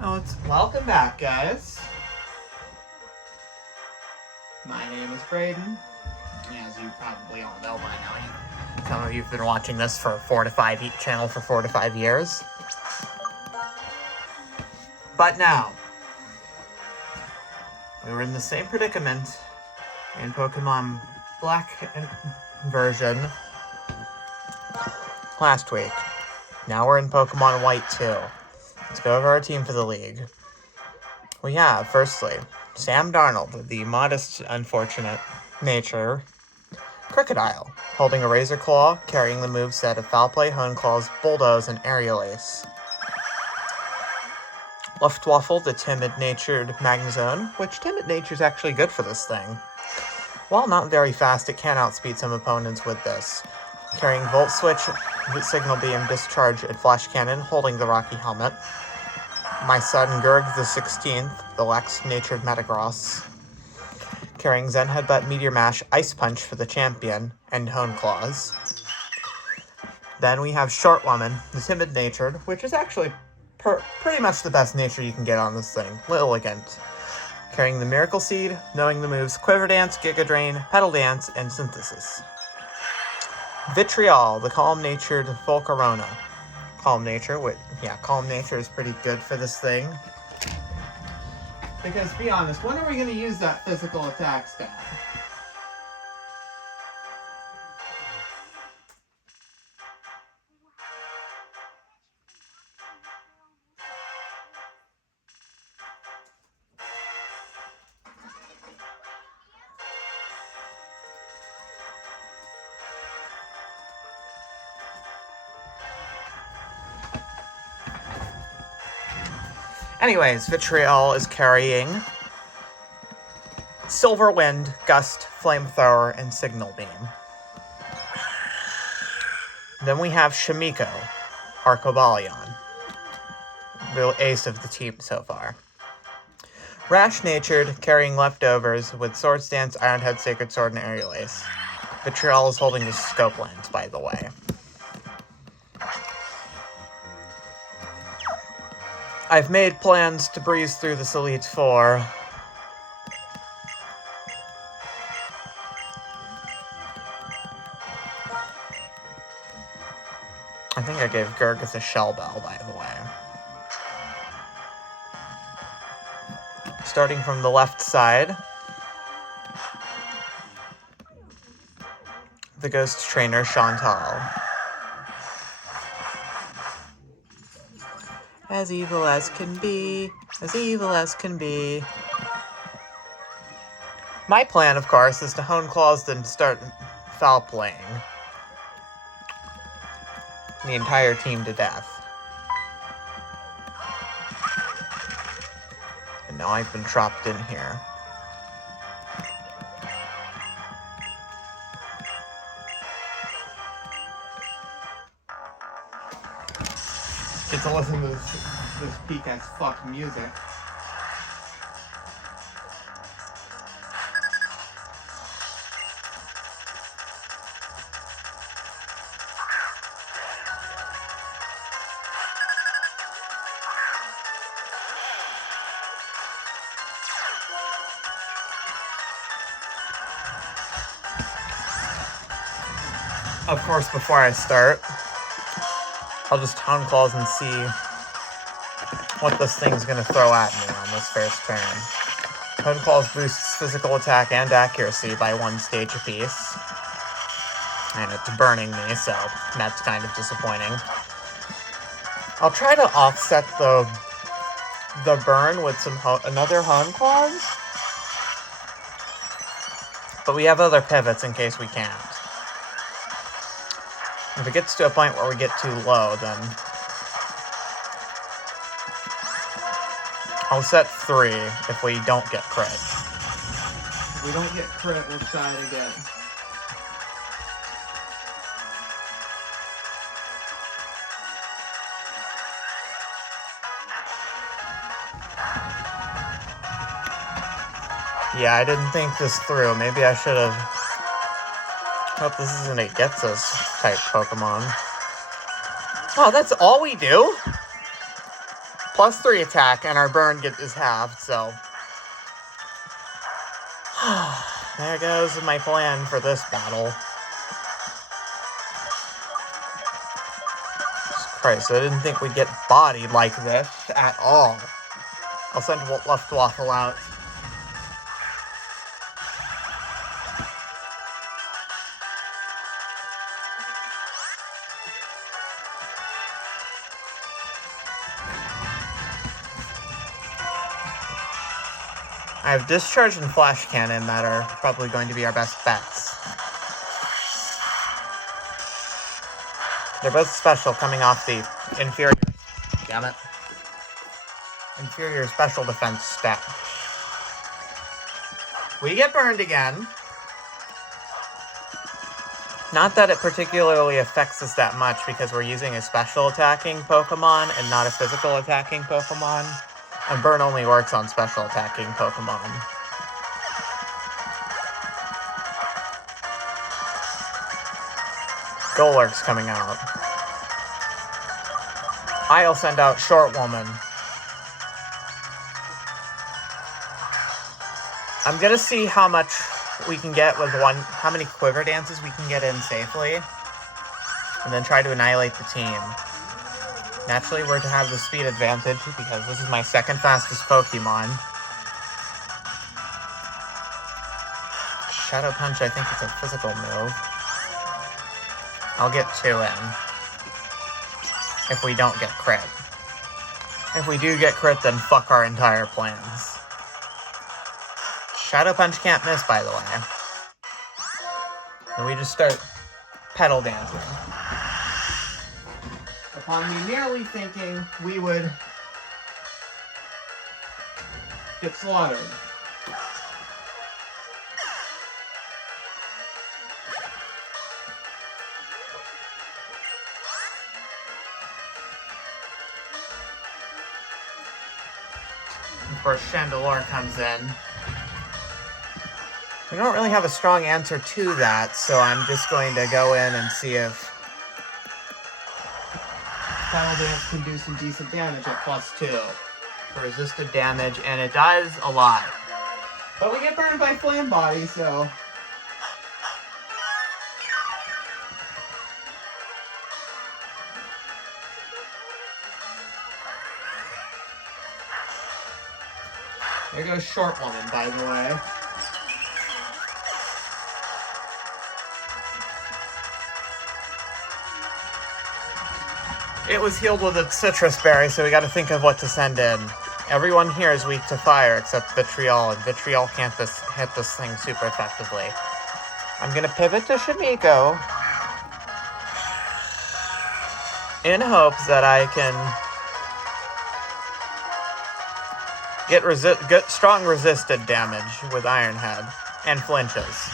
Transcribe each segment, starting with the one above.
Welcome back, guys. My name is Braden. As you probably all know by now, some of you have been watching this for 4 to 5 channel for 4 to 5 years. But now, we were in the same predicament in Pokemon Black version last week. Now we're in Pokemon White 2. Let's go over our team for the league. We have, firstly, Sam Darnold, the modest, unfortunate nature. Crocodile, holding a Razor Claw, carrying the moveset of Foul Play, Hone Claws, Bulldoze, and Aerial Ace. Luftwaffle, the timid-natured Magnezone, which timid nature is actually good for this thing. While not very fast, it can outspeed some opponents with this. Carrying Volt Switch, Signal Beam, Discharge, and Flash Cannon, holding the Rocky Helmet. My son Gurg the 16th, the Lax-natured Metagross. Carrying Zen Headbutt, Meteor Mash, Ice Punch for the champion, and Hone Claws. Then we have Short Woman, the timid-natured, which is actually pretty much the best nature you can get on this thing. Lilligant. Carrying the Miracle Seed, knowing the moves Quiver Dance, Giga Drain, Petal Dance, and Synthesis. Vitriol, the calm-natured Volcarona. Calm Nature, Calm Nature is pretty good for this thing. Because, be honest, when are we going to use that physical attack stat? Anyways, Vitriol is carrying Silver Wind, Gust, Flamethrower, and Signal Beam. Then we have Shamiko, Arcobalion, the ace of the team so far. Rash-natured, carrying Leftovers with Swords Dance, Iron Head, Sacred Sword, and Aerial Ace. Vitriol is holding the Scope Lens, by the way. I've made plans to breeze through this Elite Four. I think I gave Gurgus a Shell Bell, by the way. Starting from the left side, the Ghost Trainer, Chantal. As evil as can be, as evil as can be. My plan, of course, is to Hone Claws, then start foul playing the entire team to death. And now I've been trapped in here. Get to listen to this peak as fuck music. Of course, before I start, I'll just Hone Claws and see what this thing's going to throw at me on this first turn. Hone Claws boosts physical attack and accuracy by 1 stage apiece. And it's burning me, so that's kind of disappointing. I'll try to offset the burn with another Hone Claws. But we have other pivots in case we can't. If it gets to a point where we get too low, then I'll set 3 if we don't get crit. If we don't get crit, we'll try it again. Yeah, I didn't think this through. Maybe I should have... Hope this isn't a Gets Us type Pokemon. Oh, that's all we do? +3 attack, and our burn is halved, so... there goes my plan for this battle. Christ, I didn't think we'd get bodied like this at all. I'll send Luftwaffe out. I have Discharge and Flash Cannon that are probably going to be our best bets. They're both special coming off the inferior... damn it. Inferior special defense stat. We get burned again. Not that it particularly affects us that much because we're using a special attacking Pokemon and not a physical attacking Pokemon. And burn only works on special attacking Pokemon. Golurk's coming out. I'll send out Short Woman. I'm gonna see how much we can get with how many Quiver Dances we can get in safely. And then try to annihilate the team. Naturally, we're to have the speed advantage because this is my second fastest Pokemon. Shadow Punch, I think it's a physical move. I'll get 2 in. If we don't get crit. If we do get crit, then fuck our entire plans. Shadow Punch can't miss, by the way. And we just start Petal Dancing. Upon me merely thinking we would get slaughtered. Of course, Chandelure comes in. We don't really have a strong answer to that, so I'm just going to go in and see if Petal Dance can do some decent damage at +2 for resisted damage, and it does a lot. But we get burned by Flame Body, so... There goes Short Woman, by the way. It was healed with a Citrus Berry, so we gotta think of what to send in. Everyone here is weak to fire except Vitriol, and Vitriol can't hit this thing super effectively. I'm gonna pivot to Shamiko in hopes that I can get strong resisted damage with Iron Head and flinches.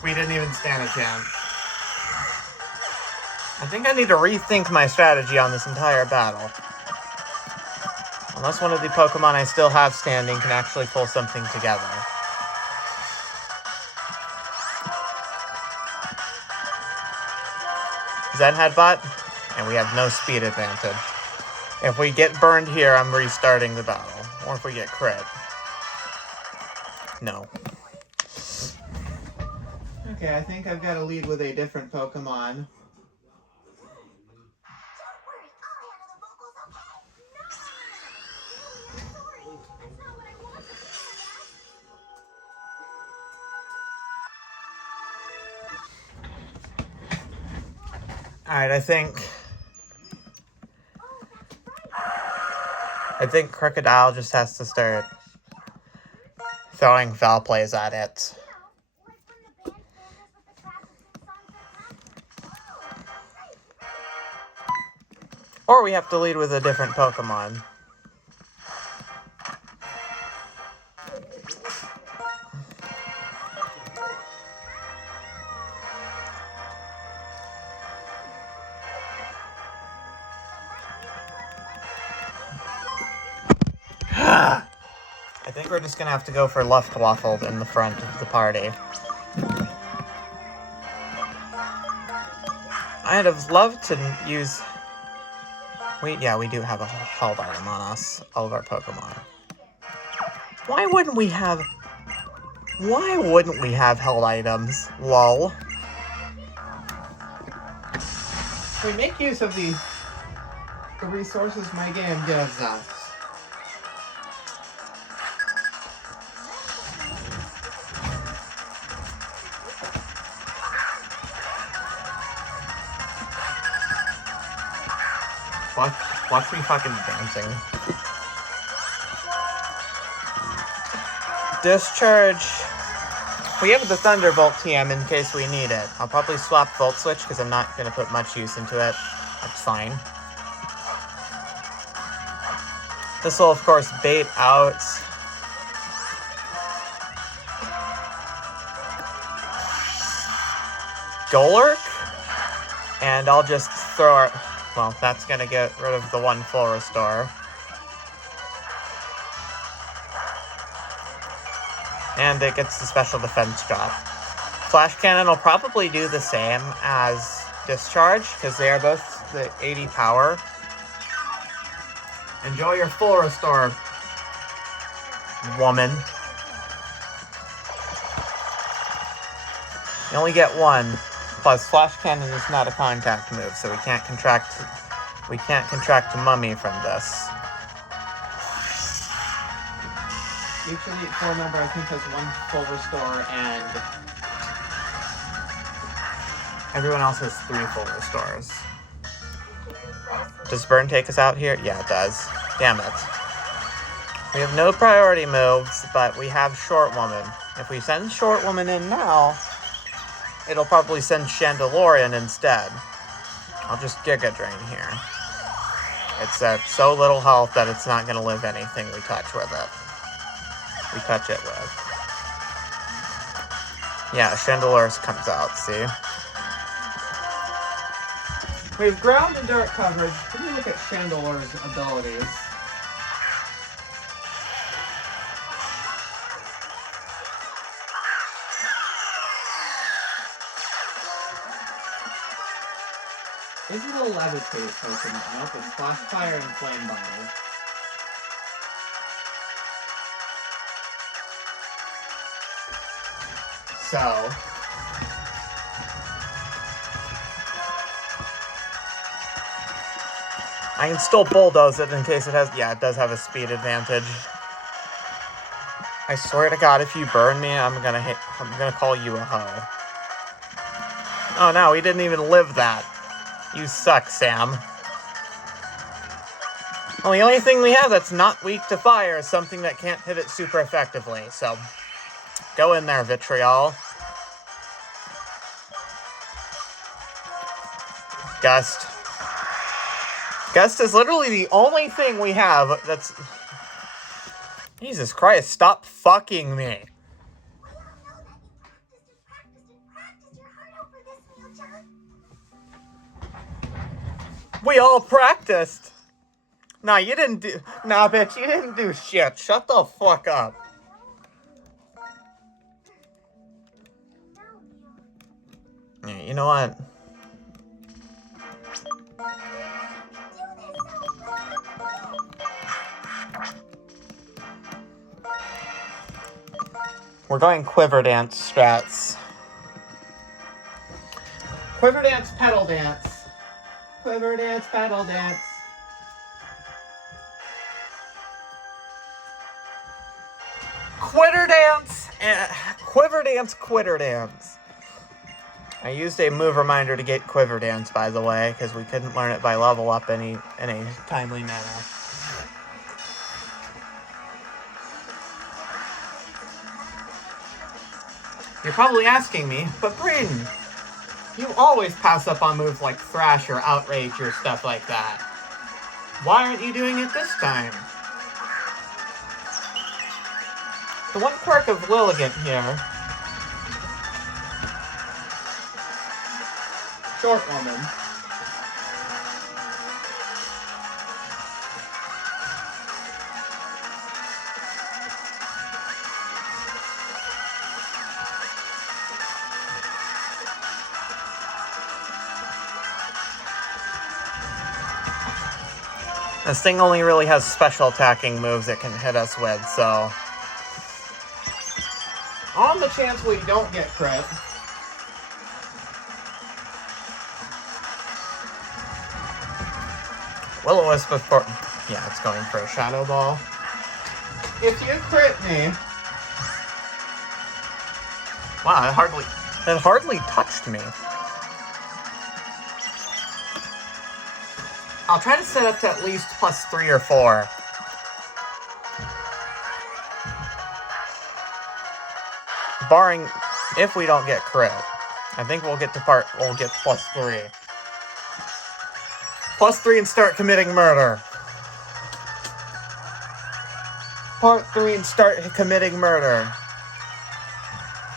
We didn't even stand a chance. I think I need to rethink my strategy on this entire battle. Unless one of the Pokemon I still have standing can actually pull something together. Zen Headbutt, and we have no speed advantage. If we get burned here, I'm restarting the battle. Or if we get crit. No. Okay, I think I've got to lead with a different Pokemon. Alright, I think Crocodile just has to start throwing foul plays at it. Or we have to lead with a different Pokemon. I think we're just gonna have to go for Luftwaffe in the front of the party. I'd have loved to use... we do have a held item on us. All of our Pokemon. Why wouldn't we have held items? Lol. We make use of the resources my game gives us. Watch me fucking dancing. Discharge. We have the Thunderbolt TM in case we need it. I'll probably swap Volt Switch because I'm not going to put much use into it. That's fine. This will, of course, bait out Golurk. And I'll just throw it. Well, that's going to get rid of the one full restore. And it gets the special defense drop. Flash Cannon will probably do the same as Discharge, because they are both the 80 power. Enjoy your full restore, woman. You only get one. Plus, Flash Cannon is not a contact move, so we can't contract Mummy from this. Each Elite Four member, I think, has one full restore, and everyone else has 3 full restores. Does Burn take us out here? Yeah, it does. Damn it. We have no priority moves, but we have Short Woman. If we send Short Woman in now, it'll probably send Chandelorian instead. I'll just Giga Drain here. It's at so little health that it's not going to live anything we touch with it. Yeah, Chandelure comes out, see? We have ground and dirt coverage. Let me look at Chandelure's abilities. Is it a Levitate Pokemon? Nope, it's Flash Fire and Flame Bottle. So... I can still bulldoze it in case it has... Yeah, it does have a speed advantage. I swear to God, if you burn me, I'm gonna call you a hoe. Oh no, he didn't even live that. You suck, Sam. Well, the only thing we have that's not weak to fire is something that can't hit it super effectively, so... Go in there, Vitriol. Gust. Gust is literally the only thing we have that's... Jesus Christ, stop fucking me. We all practiced. Nah, you didn't do... Nah, bitch, you didn't do shit. Shut the fuck up. Yeah, you know what? We're going Quiver Dance strats. Quiver Dance, Pedal Dance. Quiver Dance, Pedal Dance. Quitter Dance! Quiver Dance, Quitter Dance. I used a move reminder to get Quiver Dance, by the way, because we couldn't learn it by level up in a timely manner. You're probably asking me, but Brayden, you always pass up on moves like Thrash or Outrage or stuff like that. Why aren't you doing it this time? The one quirk of Lilligant here... Short Woman. This thing only really has special attacking moves it can hit us with, so... On the chance we don't get crit... Will-O-Wisp before... Yeah, it's going for a Shadow Ball. If you crit me... Wow, that hardly touched me. I'll try to set up to at least +3 or 4. Barring if we don't get crit. I think we'll get +3. +3 and start committing murder. Part 3 and start committing murder.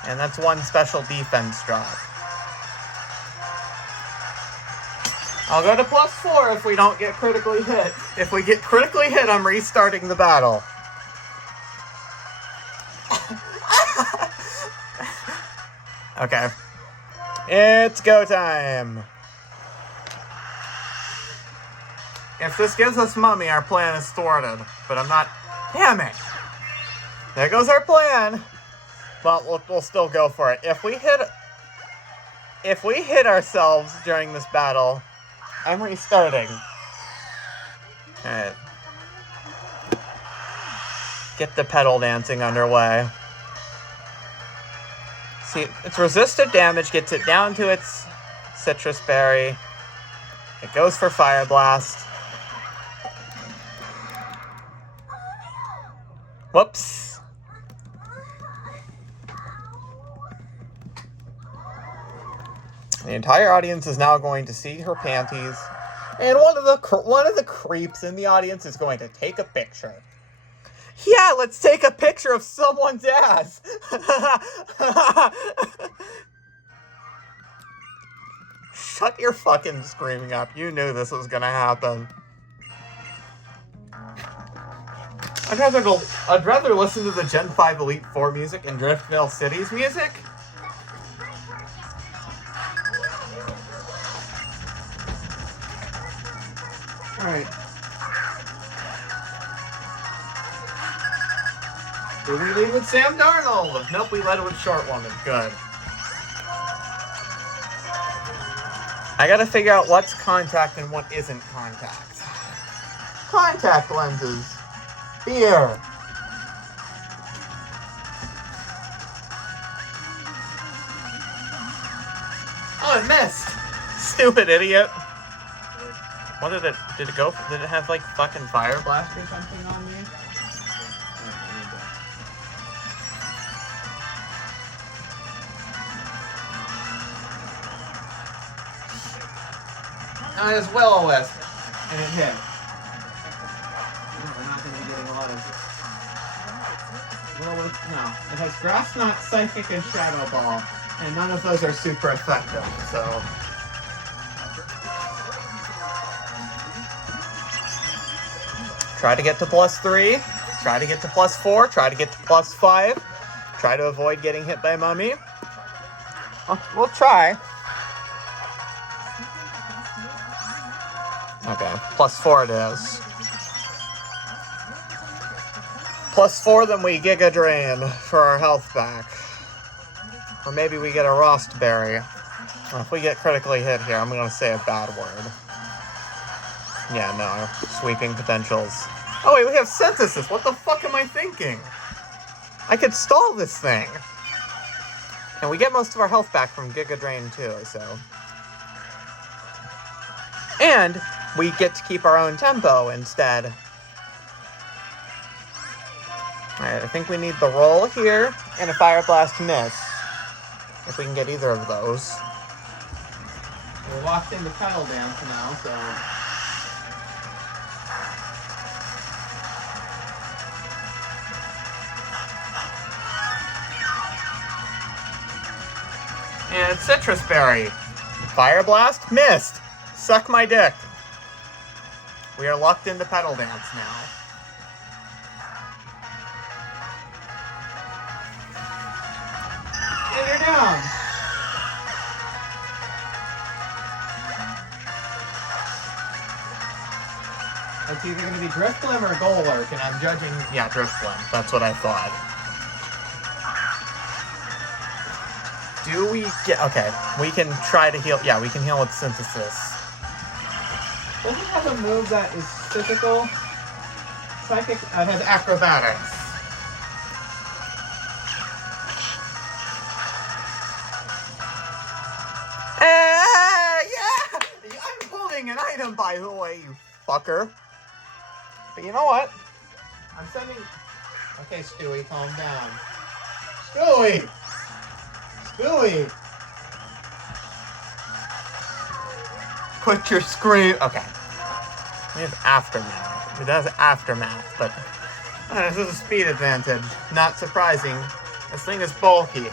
And that's one special defense drop. I'll go to +4 if we don't get critically hit. If we get critically hit, I'm restarting the battle. Okay. It's go time. If this gives us Mummy, our plan is thwarted. But I'm not... Damn it! There goes our plan. But we'll still go for it. If we hit ourselves during this battle, I'm restarting. Alright. Get the pedal dancing underway. See, its resisted damage gets it down to its Citrus Berry. It goes for Fire Blast. Whoops. The entire audience is now going to see her panties, and one of the creeps in the audience is going to take a picture. Yeah, let's take a picture of someone's ass. Shut your fucking screaming up. You knew this was gonna happen. I'd rather listen to the Gen 5 Elite 4 music and Driftvale City's music. Alright. Did we lead with Sam Darnold? Nope, we led with Short Woman. Good. I gotta figure out what's contact and what isn't contact. Contact lenses. Beer. Oh, it missed. Stupid idiot. What did it go for? Did it have like fucking Fire Blast or something on me? It is Will-O-Wisp, and it hit. No, we're not going to be getting a lot of... Will-O-Wisp, no. It has Grass Knot, Psychic, and Shadow Ball, and none of those are super effective, so... Try to get to +3, try to get to +4, try to get to +5, try to avoid getting hit by Mummy. We'll try. Okay, +4 it is. +4, then we Giga Drain for our health back. Or maybe we get a Rost Berry. Well, if we get critically hit here, I'm going to say a bad word. Yeah, no, sweeping potentials. Oh wait, we have Synthesis! What the fuck am I thinking? I could stall this thing! And we get most of our health back from Giga Drain too, so... And we get to keep our own tempo instead. Alright, I think we need the roll here, and a Fire Blast miss. If we can get either of those. We're locked into Pedal Dance now, so... And Citrus Berry. Fire Blast? Missed! Suck my dick. We are locked into Pedal Dance now. And they're down. It's either going to be Drifblim or Golurk, and I'm judging... Yeah, Drifblim. That's what I thought. Do we get... Okay, we can try to heal... Yeah, we can heal with Synthesis. Does it have a move that is physical? Psychic... It has Acrobatics. Yeah! I'm holding an item, by the way, you fucker. But you know what? I'm sending... Okay, Stewie, calm down. Stewie! Stewie! Quit your scream. Okay. We have Aftermath. It does Aftermath, but... this is a speed advantage. Not surprising. This thing is bulky.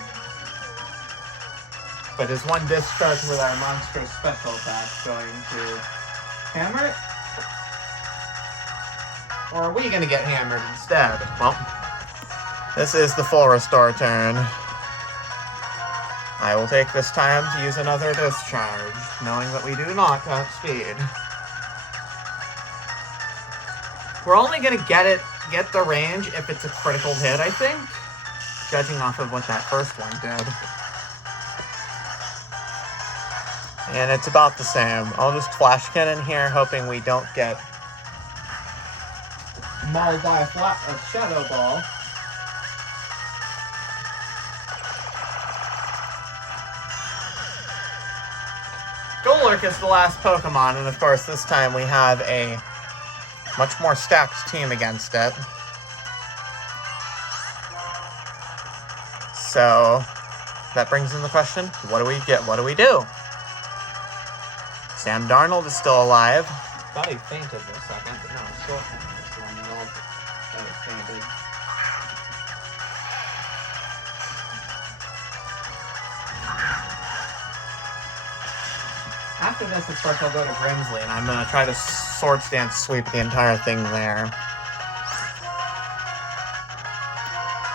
But is one discharge with our monstrous special attack going to hammer it? Or are we going to get hammered instead? Well, this is the full restore turn. I will take this time to use another discharge, knowing that we do not outspeed. We're only going to get the range if it's a critical hit, I think, judging off of what that first one did. And it's about the same. I'll just Flash Cannon here, hoping we don't get mauled by a Shadow Ball. Golurk is the last Pokemon, and of course this time we have a much more stacked team against it. So, that brings in the question, what do we get? What do we do? Sam Darnold is still alive. Thought he fainted for a second, but no, still fainted. After this, of course, I'll go to Grimsley, and I'm going to try to Swords Dance sweep the entire thing there.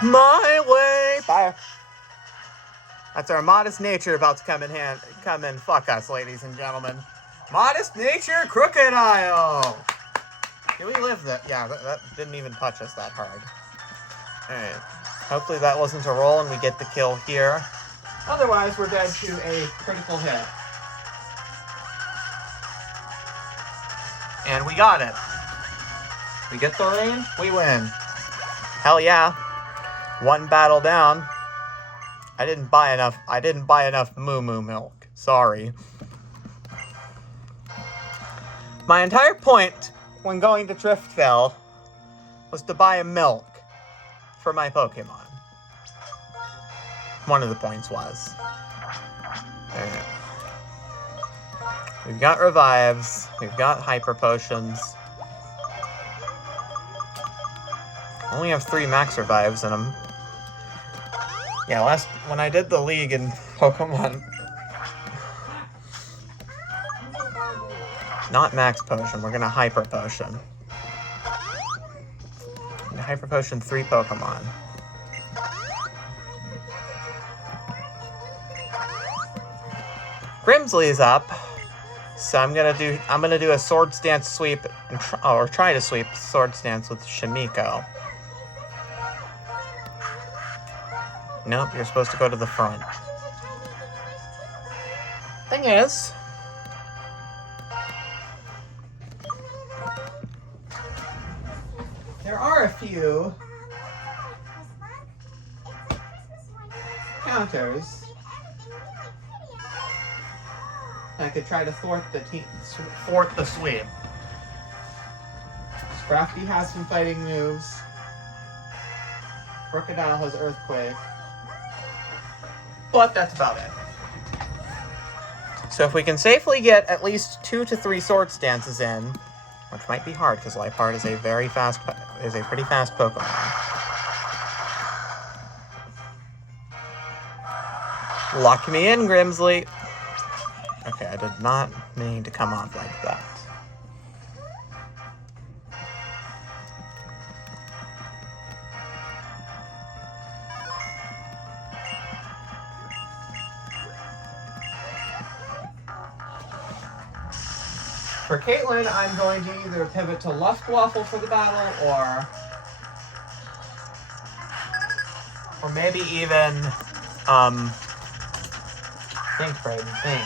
My way! Bye. That's our Modest Nature about to come and fuck us, ladies and gentlemen. Modest Nature Crocodile! Can we live that? Yeah, that didn't even touch us that hard. Alright. Hopefully that wasn't a roll and we get the kill here. Otherwise, we're dead to a critical hit. And we got it. We get the range, we win. Hell yeah. One battle down. I didn't buy enough Moo Moo milk. Sorry. My entire point when going to Driftville was to buy a milk for my Pokemon. One of the points was. Alright. We've got revives. We've got hyper potions. Only have 3 max revives in them. Yeah, when I did the league in Pokemon... Not max potion, we're gonna hyper potion. Hyper potion 3 Pokemon. Grimsley's up. So I'm gonna do a Swords Dance sweep and try to sweep Swords Dance with Shimiko. Nope, you're supposed to go to the front. Thing is, there are a few counters I could try to thwart the sweep. Scrafty has some fighting moves. Crocodile has Earthquake. But that's about it. So if we can safely get at least 2 to 3 Swords Dances in, which might be hard because Liepard is a pretty fast Pokemon. Lock me in, Grimsley. Okay, I did not mean to come off like that. For Caitlyn, I'm going to either pivot to Luftwaffe for the battle, or maybe even, think, Braden, think.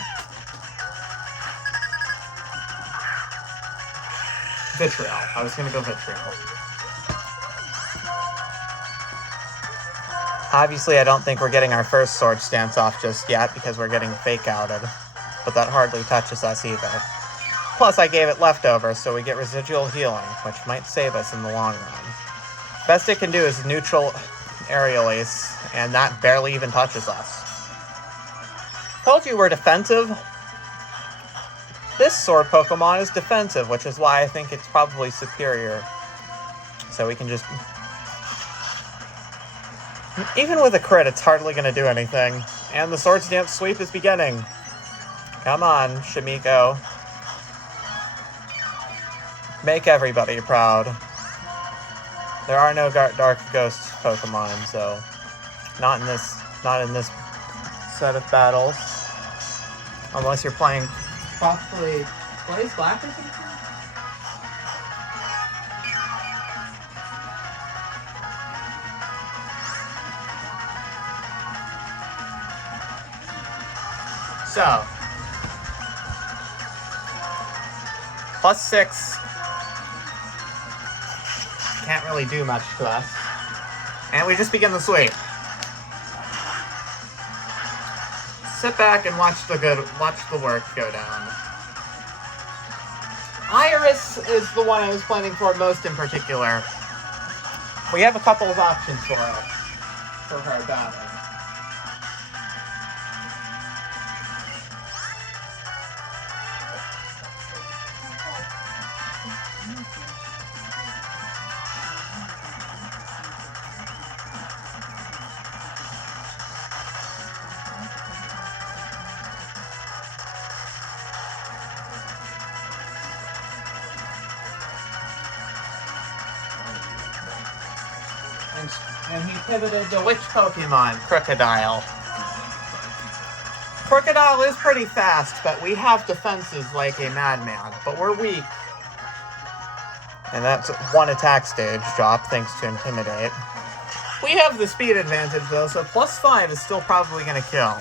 Vitriol. I was gonna go Vitriol. Obviously, I don't think we're getting our first Swords Dance off just yet, because we're getting fake-outed. But that hardly touches us either. Plus, I gave it leftovers, so we get residual healing, which might save us in the long run. Best it can do is neutral Aerial Ace, and that barely even touches us. Told you we're defensive. This sword Pokemon is defensive, which is why I think it's probably superior. So we can just... Even with a crit, it's hardly going to do anything. And the Swords Dance sweep is beginning. Come on, Shimiko. Make everybody proud. There are no Dark Ghost Pokemon, so not in this set of battles. Unless you're playing possibly Blaze Black or something? So, +6 can't really do much to us. And we just begin the sweep. Sit back and watch the work go down. Iris is the one I was planning for most in particular. We have a couple of options for her battle. And he pivoted to which Pokemon? Crocodile. Crocodile is pretty fast, but we have defenses like a madman. But we're weak. And that's one attack stage drop, thanks to Intimidate. We have the speed advantage, though, so +5 is still probably going to kill.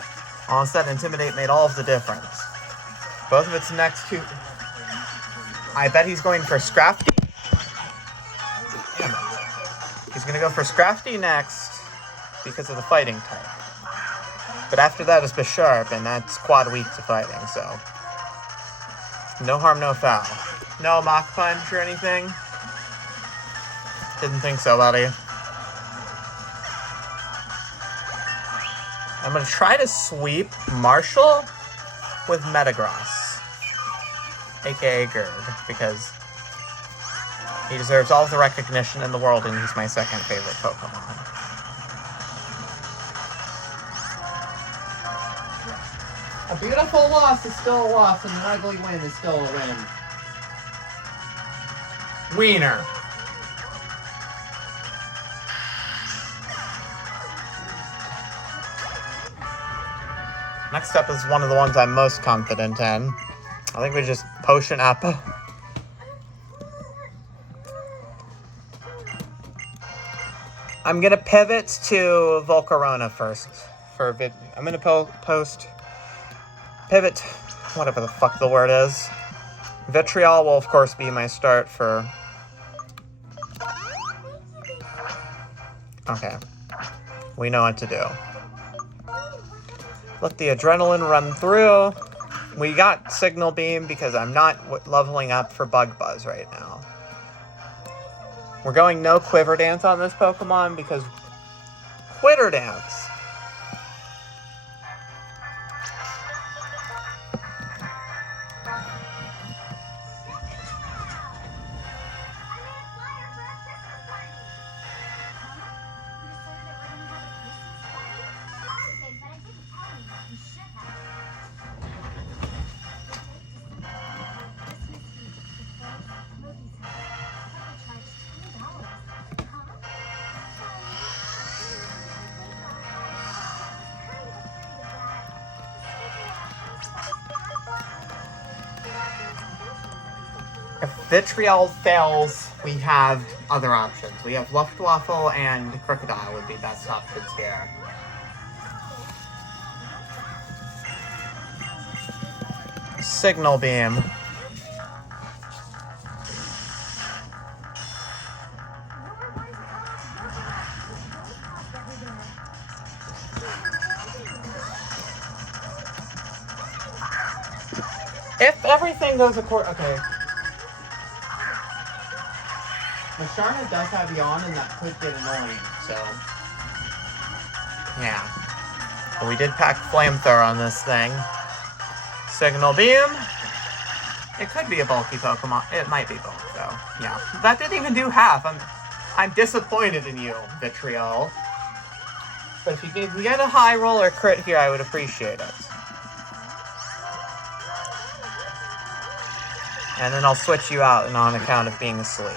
All of a sudden, Intimidate made all of the difference. Both of its next two... I bet he's going for Scrafty. Damn it. He's going to go for Scrafty next because of the fighting type. But after that is Bisharp, and that's quad weak to fighting, so... No harm, no foul. No Mach Punch or anything? Didn't think so, buddy. I'm going to try to sweep Marshall with Metagross, aka Gerd, because he deserves all of the recognition in the world, and he's my second favorite Pokemon. A beautiful loss is still a loss, and an ugly win is still a win. Wiener. Next up is one of the ones I'm most confident in. I think we just Potion up. I'm gonna pivot to Volcarona first. I'm gonna post pivot, whatever the fuck the word is. Vitriol will of course be my start for... Okay. We know what to do. Let the adrenaline run through. We got Signal Beam because I'm not leveling up for Bug Buzz right now. We're going no Quiver Dance on this Pokemon because Quitter Dance. If Vitriol fails, we have other options. We have Luftwaffe and Crocodile would be best options here. Signal Beam. If everything goes according... Okay. Musharna does have Yawn, and that could get annoying, so... Yeah. But we did pack Flamethrower on this thing. Signal Beam. It could be a bulky Pokemon. It might be bulk, though. Yeah. That didn't even do half. I'm disappointed in you, Vitriol. But if you get a high roll or crit here, I would appreciate it. And then I'll switch you out on account of being asleep.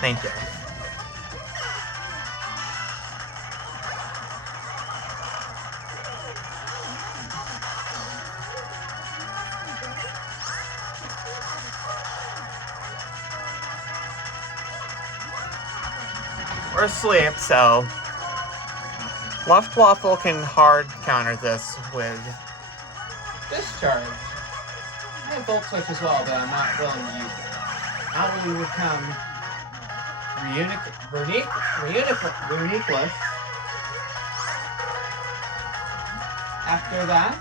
Thank you. We're asleep, so Luftwaffe can hard counter this with Discharge. I have Volt Switch as well, but I'm not willing to use it. Out we would come Reuniclus. After that,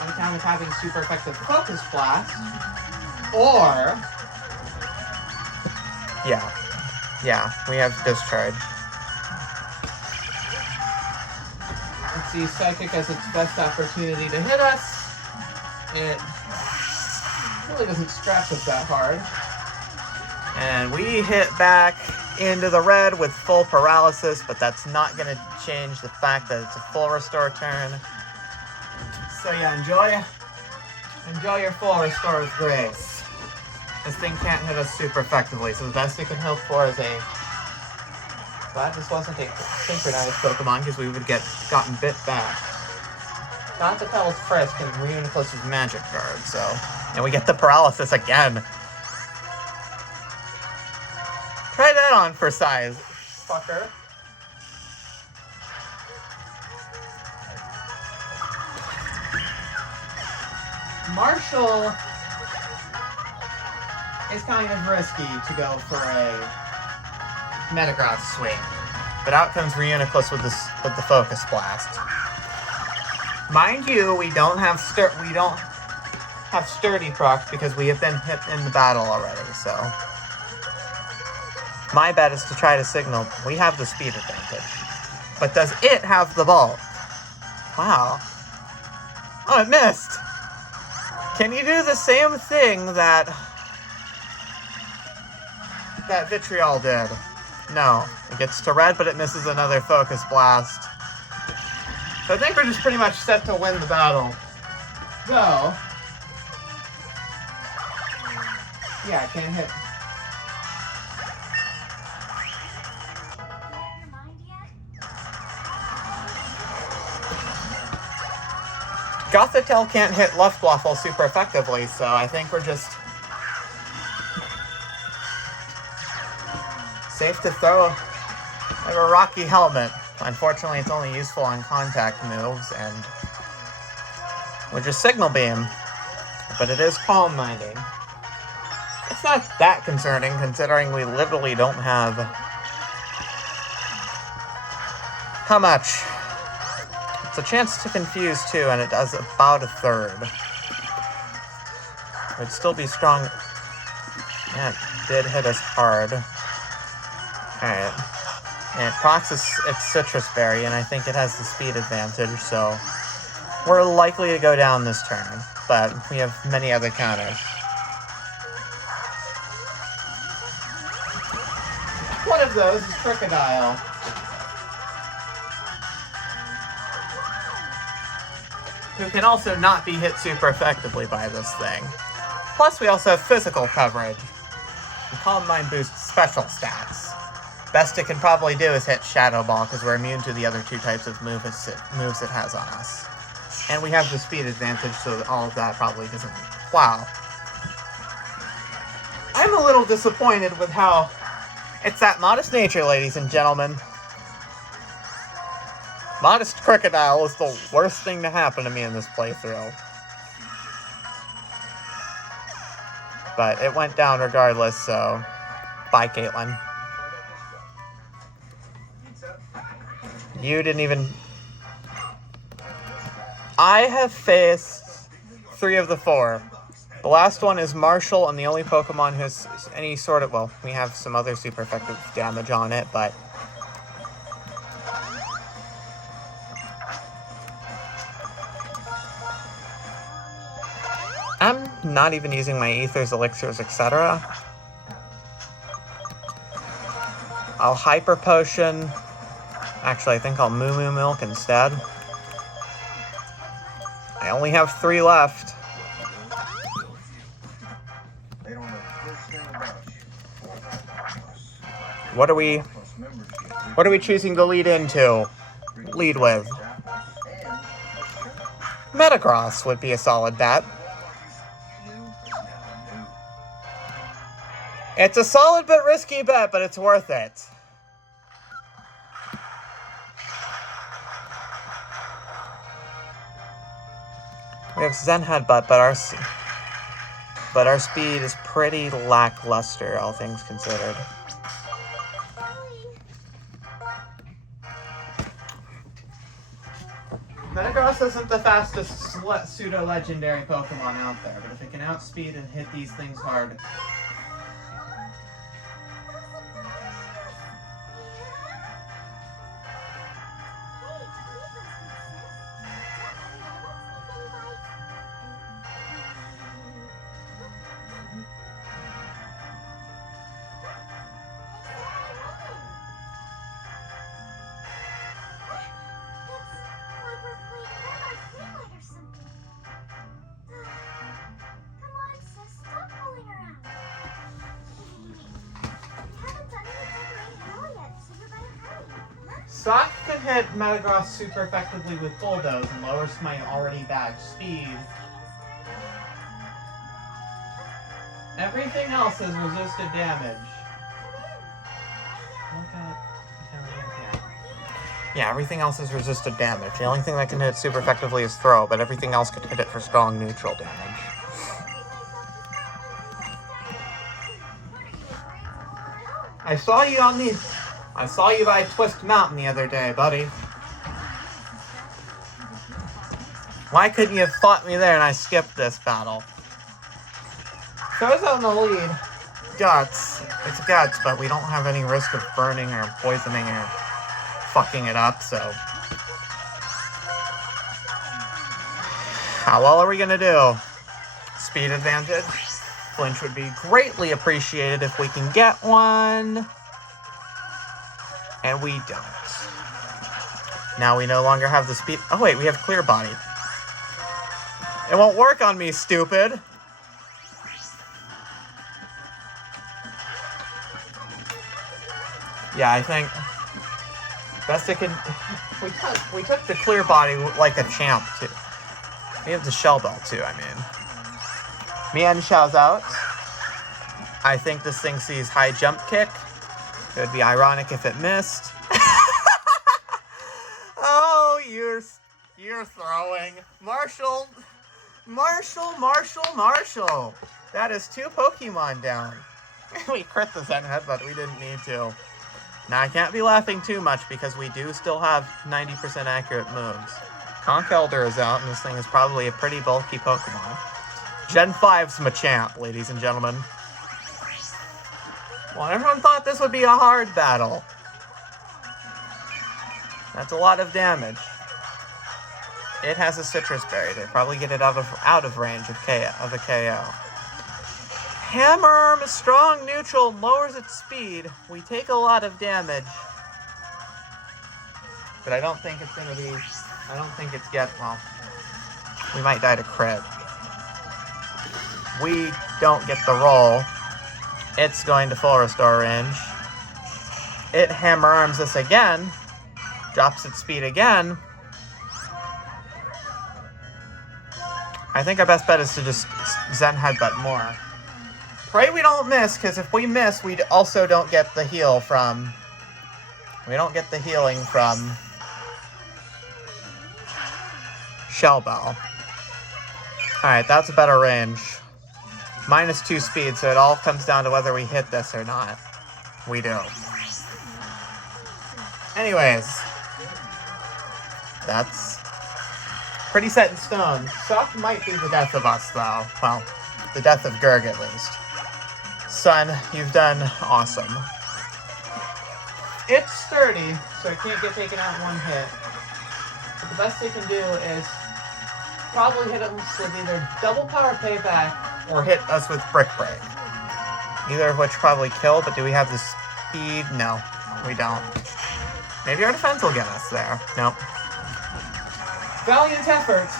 on account of having super effective Focus Blast, or... Yeah, we have Discharge. Let's see, Psychic has its best opportunity to hit us. It really doesn't scratch us that hard. And we hit back into the red with full paralysis, but that's not going to change the fact that it's a full restore turn. So yeah, enjoy your full restore with grace. This thing can't hit us super effectively, so the best it can hope for is a... Glad this wasn't a synchronized Pokemon, because we would get gotten bit back. Gothitell's Frisk and Reuniclus's Magic Guard, so... And we get the paralysis again. Try that on for size, fucker. Marshall is kind of risky to go for a Metagross swing, but out comes Reuniclus with the Focus Blast. Mind you, we don't have sturdy procs because we have been hit in the battle already. So my bet is to try to signal. We have the speed advantage, but does it have the bulk? Wow! Oh, it missed. Can you do the same thing that Vitriol did? No. It gets to red, but it misses another Focus Blast. So I think we're just pretty much set to win the battle. So... yeah, I can't hit... Gothitelle can't hit Luftwaffe super effectively, so I think we're just... safe to throw like a Rocky Helmet. Unfortunately, it's only useful on contact moves, and we're just Signal Beam. But it is Calm Minding. It's not that concerning, considering we literally don't have... how much? It's a chance to confuse, too, and it does about a third. It would still be strong. Yeah, it did hit us hard. Alright. And it procs its Citrus Berry, and I think it has the speed advantage, so we're likely to go down this turn, but we have many other counters. One of those is Crocodile. Who can also not be hit super effectively by this thing. Plus, we also have physical coverage. And Calm Mind boosts special stats. Best it can probably do is hit Shadow Ball, because we're immune to the other two types of moves it has on us. And we have the speed advantage, so that all of that probably doesn't... wow. a little disappointed with how... It's that Modest nature, ladies and gentlemen. Modest Crocodile is the worst thing to happen to me in this playthrough. But it went down regardless, so... Bye, Caitlin. You didn't even... I have faced 3 of the 4. The last one is Marshall, and the only Pokemon who has any sort of... Well, we have some other super effective damage on it, but... I'm not even using my ethers, elixirs, etc. I'll Hyper Potion. Actually, I think I'll Moo Moo Milk instead. I only have 3 left. What are we choosing to lead with? Metagross would be a solid bet. It's a solid but risky bet, but it's worth it. We have Zen Headbutt, but our speed is pretty lackluster, all things considered. Metagross isn't the fastest pseudo-legendary Pokemon out there, but if it can outspeed and hit these things hard... Sock can hit Metagross super effectively with Bulldoze and lowers my already bad speed. Everything else has resisted damage. Yeah, everything else has resisted damage. The only thing that can hit super effectively is Throw, but everything else can hit it for strong neutral damage. I saw you by Twist Mountain the other day, buddy. Why couldn't you have fought me there and I skipped this battle? Throws out in the lead. Guts. It's Guts, but we don't have any risk of burning or poisoning or fucking it up, so... How well are we gonna do? Speed advantage. Flinch would be greatly appreciated if we can get one. And we don't. Now we no longer have the speed... Oh wait, we have Clear Body. It won't work on me, stupid! Yeah, I think... Best it can... We took the Clear Body like a champ, too. We have the Shell Bell, too, I mean. Mienshau's out. I think this thing sees High Jump Kick. It would be ironic if it missed. Oh, you're throwing. Marshall. That is 2 Pokemon down. We crit the Zen Headbutt, we didn't need to. Now, I can't be laughing too much because we do still have 90% accurate moves. Conch Elder is out, and this thing is probably a pretty bulky Pokemon. Gen 5's Machamp, ladies and gentlemen. Well, everyone thought this would be a hard battle. That's a lot of damage. It has a Citrus Berry to probably get it out of range of a KO. Hammer Arm, strong neutral, lowers its speed. We take a lot of damage. But I don't think it's gonna be... I don't think it's well, we might die to crit. We don't get the roll. It's going to full restore range. It Hammer Arms us again. Drops its speed again. I think our best bet is to just Zen Headbutt more. Pray we don't miss, because if we miss, we also don't get the heal from... We don't get the healing from... Shell Bell. Alright, that's a better range. -2 speed, so it all comes down to whether we hit this or not. We do. Anyways. That's pretty set in stone. Suck might be the death of us, though. Well, the death of Gurg, at least. Son, you've done awesome. It's sturdy, so it can't get taken out in one hit. But the best they can do is probably hit us with either double power payback or hit us with Brick Break. Either of which probably kill, but do we have the speed? No, we don't. Maybe our defense will get us there. Nope. Valiant effort.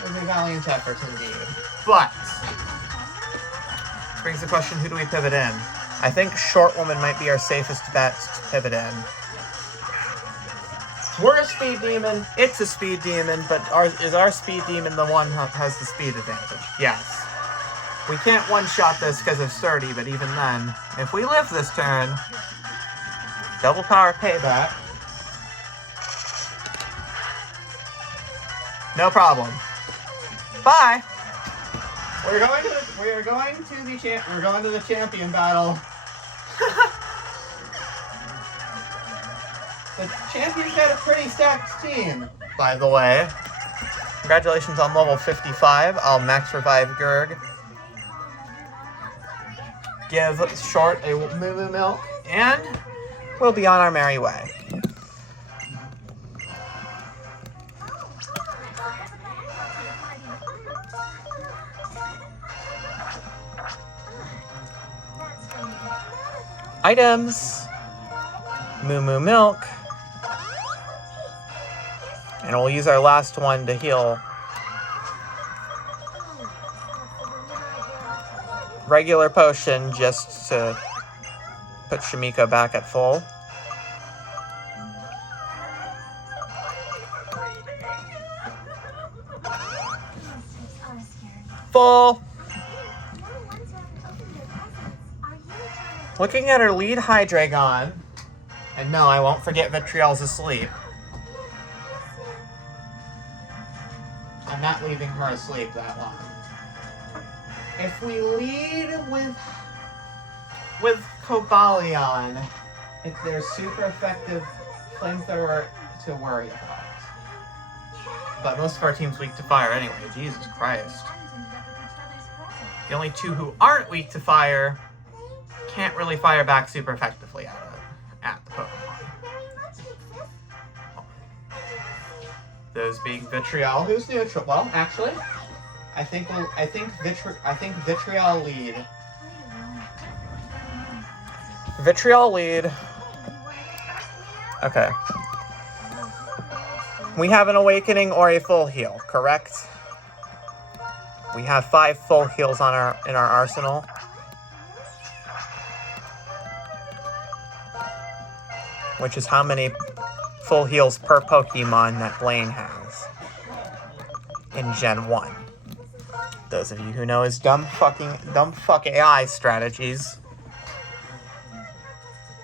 It was a valiant effort indeed. But, brings the question, who do we pivot in? I think Short Woman might be our safest bet to pivot in. We're a speed demon, it's a speed demon, but is our speed demon the one that has the speed advantage? Yes. We can't one-shot this because of sturdy, but even then, if we live this turn, double power payback, no problem. Bye! We're going to the champion battle. The champion's got a pretty stacked team, by the way. Congratulations on level 55. I'll max revive Gurg. Give Short a Moo Moo Milk, and we'll be on our merry way. Items. Moo Moo Milk. And we'll use our last one to heal. Regular potion just to put Shamika back at full. Full. Looking at her lead Hydreigon. And no, I won't forget Vitriol's asleep. I'm not leaving her asleep that long. If we lead with Cobalion, if there's super effective flamethrower to worry about. But most of our team's weak to fire anyway, Jesus Christ. The only two who aren't weak to fire can't really fire back super effectively at the Pokemon. Those being Vitriol, who's neutral. Well, actually, I think Vitriol lead. Vitriol lead. Okay. We have an awakening or a full heal, correct? We have 5 full heals in our arsenal. Which is how many full heals per Pokemon that Blaine has in Gen 1. Those of you who know his dumb fuck AI strategies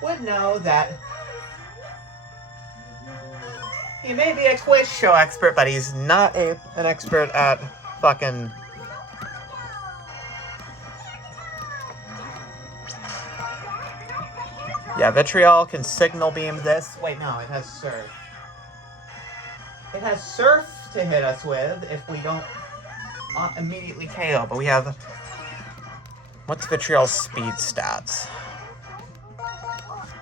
would know that he may be a quiz show expert, but he's not an expert at fucking... Yeah, Vitriol can Signal Beam this. Wait, no, it has Surf. It has Surf to hit us with if we don't immediately KO, but we have... What's Vitriol's speed stats?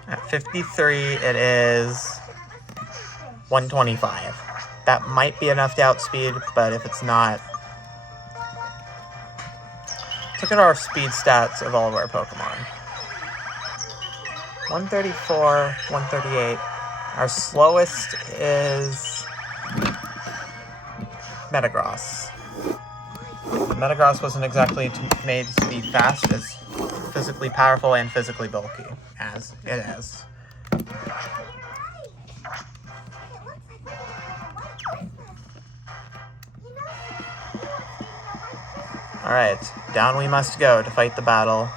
At 53, it is 125. That might be enough to outspeed, but if it's not... Look at our speed stats of all of our Pokemon. 134, 138. Our slowest is Metagross. Metagross wasn't exactly made to be fast, as physically powerful and physically bulky, as it is. Alright, down we must go to fight the battle.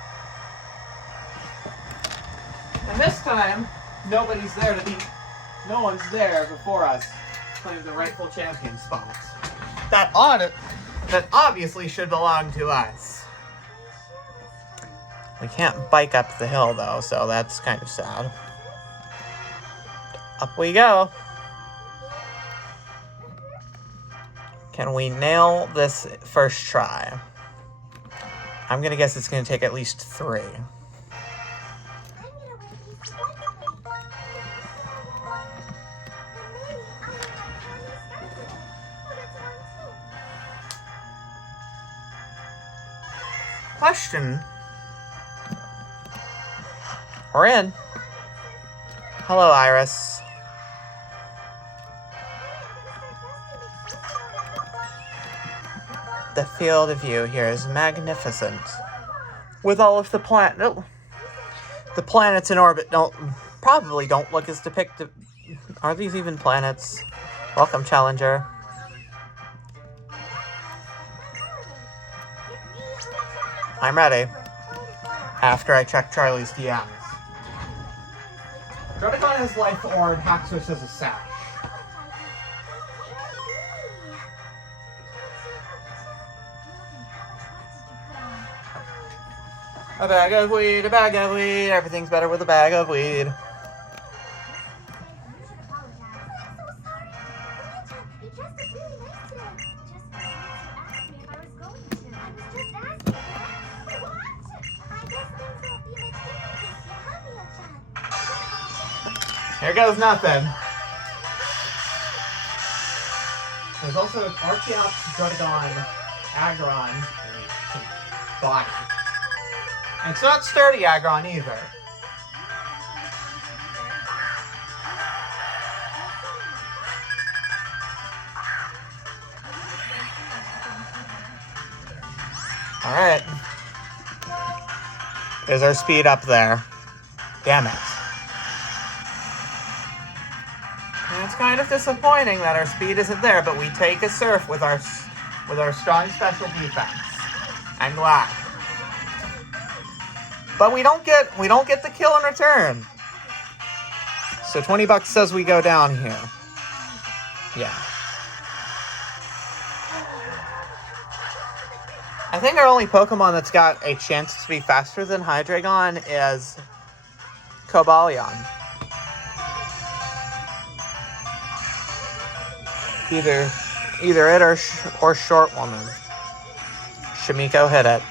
And this time, nobody's there to beat. No one's there before us to claim the rightful champion spot. That obviously should belong to us. We can't bike up the hill though, so that's kind of sad. Up we go. Can we nail this first try? I'm gonna guess it's gonna take at least 3. Question. We're in. Hello, Iris. The field of view here is magnificent. With all of the the planets in orbit probably don't look as depicted. Are these even planets? Welcome, Challenger. I'm ready. After I check Charlie's DMs. Droticon has life orb, Haxorus has a sash. A bag of weed, everything's better with a bag of weed. Here goes nothing. There's also Archeops, Droticon, Aggron, body. And it's not sturdy Aggron either. Alright. There's our speed up there. Damn it. And it's kind of disappointing that our speed isn't there, but we take a surf with our strong special defense. I'm glad. But we don't get the kill in return. So $20 says we go down here. Yeah. I think our only Pokemon that's got a chance to be faster than Hydreigon is Cobalion. Either it or Short Woman. Shamiko hit it.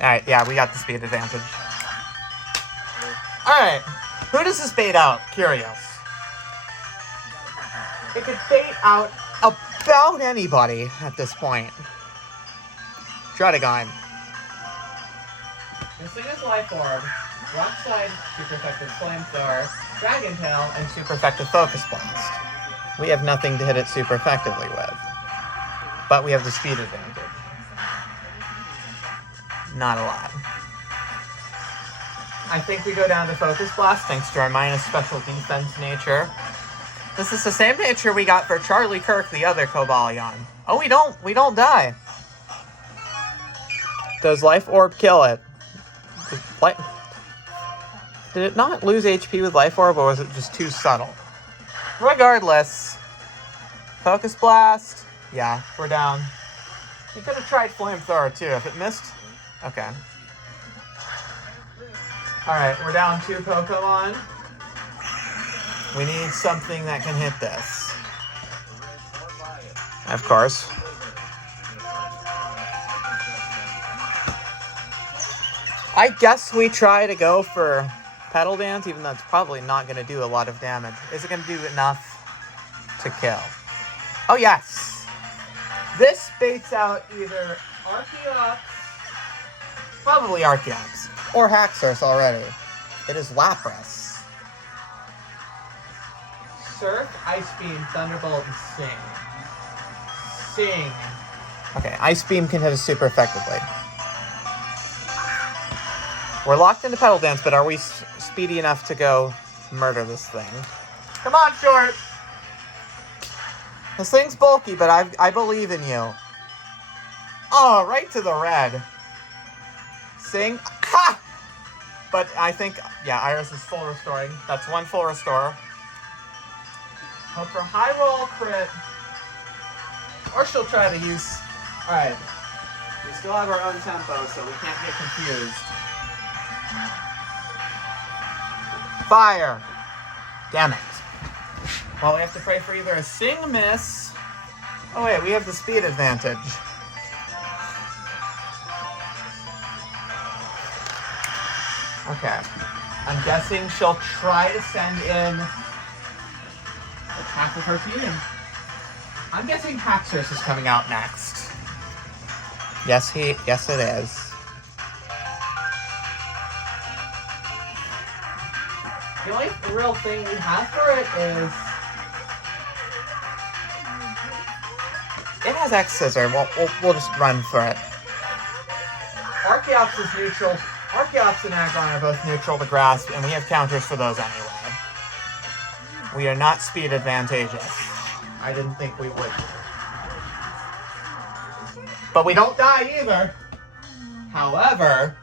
Alright, yeah, we got the speed advantage. Alright, who does this bait out? Curious. It could bait out about anybody at this point. Droticon. This thing is Life Orb, Rock Slide, Super Effective Flamethrower, Dragon Tail, and Super Effective Focus Blast. We have nothing to hit it super effectively with. But we have the speed advantage. Not a lot. I think we go down to Focus Blast thanks to our minus special defense nature. This is the same nature we got for Charlie Kirk, the other Cobalion. Oh, we don't die. Does Life Orb kill it? Did it not lose HP with Life Orb, or was it just too subtle? Regardless. Focus Blast. Yeah, we're down. You could have tried Flamethrower too. If it missed... Okay. Alright, we're down 2 Pokemon. We need something that can hit this. Of course. I guess we try to go for Petal Dance, even though it's probably not going to do a lot of damage. Is it going to do enough to kill? Oh, yes! This baits out either Archeops, probably Archeops, or Haxorus already. It is Lapras. Surf, Ice Beam, Thunderbolt, and Sing. Sing. Okay, Ice Beam can hit us super effectively. We're locked into Petal Dance, but are we speedy enough to go murder this thing? Come on, Short! This thing's bulky, but I believe in you. Oh, right to the red. Sing. Ha! But I think, yeah, Iris is full restoring. That's one full restore. Hope for high roll crit. Or she'll try to use... Alright. We still have our own tempo, so we can't get confused. Fire! Damn it. Well, we have to pray for either a sing miss... Oh wait, we have the speed advantage. Okay. I'm guessing she'll try to send in half of her team. I'm guessing Haxorus is coming out next. Yes, it is. The only real thing we have for it is... It has X Scissor. We'll just run for it. Archeops is neutral. Archeops and Aggron are both neutral to Grasp, and we have counters for those anyway. We are not speed advantageous. I didn't think we would. But we don't die either. However,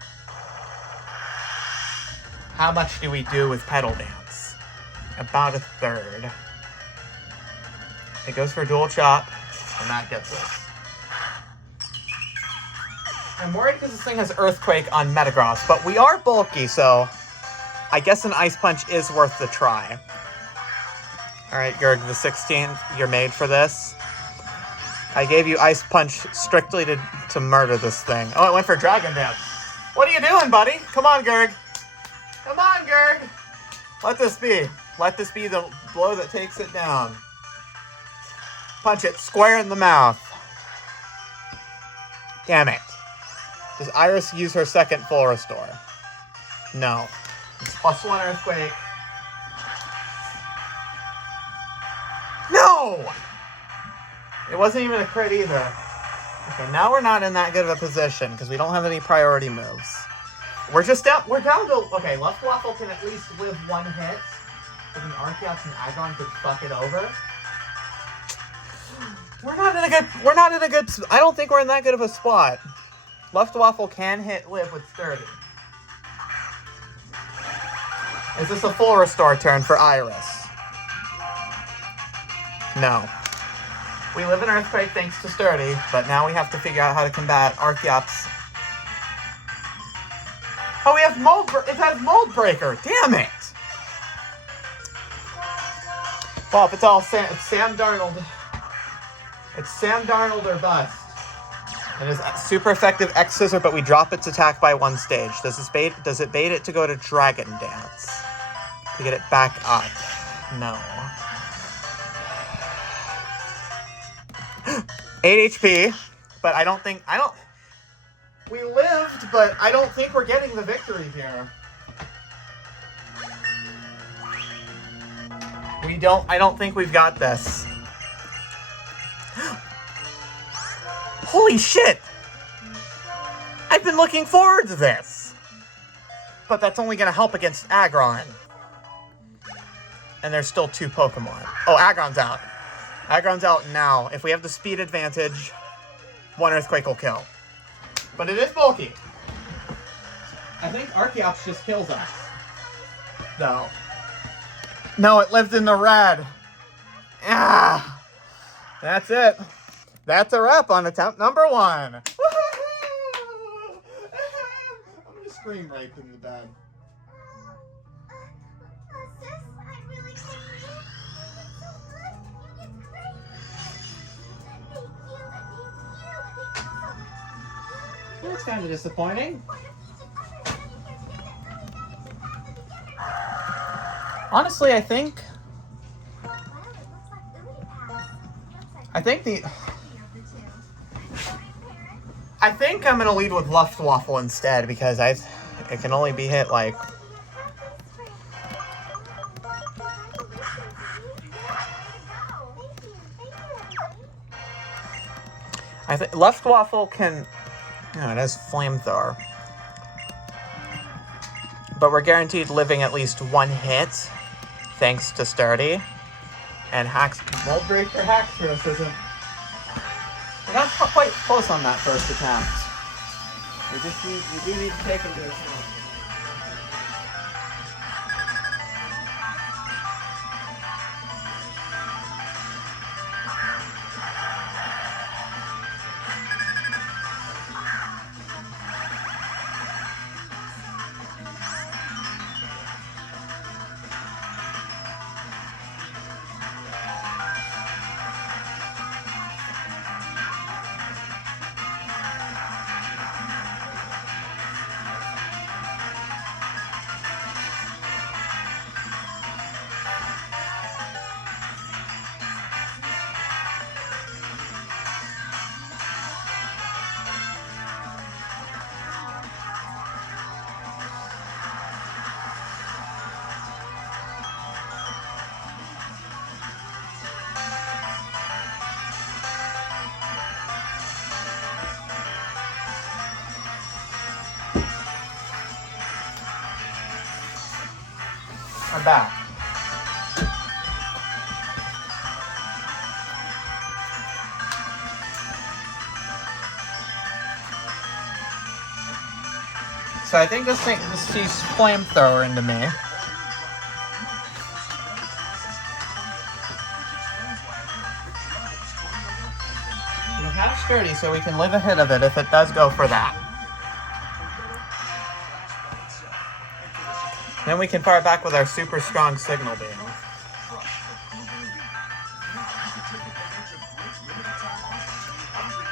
how much do we do with Petal Dance? About a third. It goes for dual chop, and that gets us. I'm worried because this thing has Earthquake on Metagross, but we are bulky, so I guess an Ice Punch is worth the try. Alright, Gurg, the 16th, you're made for this. I gave you Ice Punch strictly to murder this thing. Oh, it went for Dragon Dance. What are you doing, buddy? Come on, Gurg. Come on, Gurg. Let this be. Let this be the blow that takes it down. Punch it square in the mouth. Damn it. Does Iris use her second full restore? No. It's +1 Earthquake. No! It wasn't even a crit either. Okay, now we're not in that good of a position because we don't have any priority moves. We're down to... Okay, Luftwaffle can at least live one hit. But an Archeops and Aggron could fuck it over. We're not in a good... I don't think we're in that good of a spot. Luftwaffle can live with Sturdy. Is this a full restore turn for Iris? No. We live in Earthquake thanks to Sturdy, but now we have to figure out how to combat Archeops. Oh, we have Mold... It has Mold Breaker! Damn it! Well, if it's all it's Sam Darnold... It's Sam Darnold or bust. It is super effective X Scissor, but we drop its attack by one stage. Does it bait it to go to Dragon Dance? To get it back up? No. 8 HP, but we lived, but I don't think we're getting the victory here. I don't think we've got this. Holy shit! I've been looking forward to this! But that's only gonna help against Aggron. And there's still 2 Pokemon. Oh, Aggron's out. Aggron's out now. If we have the speed advantage, 1 Earthquake will kill. But it is bulky. I think Archeops just kills us. No. No, it lived in the red. Ah! That's it. That's a wrap on attempt number 1. I'm gonna scream right in the bed. That's kind of disappointing. Honestly, I think I'm gonna lead with Luftwaffle instead because it can only be hit like... I think Luftwaffle can... No, it has Flamethrower. But we're guaranteed living at least 1 hit, thanks to Sturdy. And Mold Breaker Haxorus isn't... I got quite close on that first attempt. We do need to take into account. I'm back. So I think this sees flamethrower into me. We have sturdy, so we can live ahead of it if it does go for that. Then we can fire back with our super strong signal beam.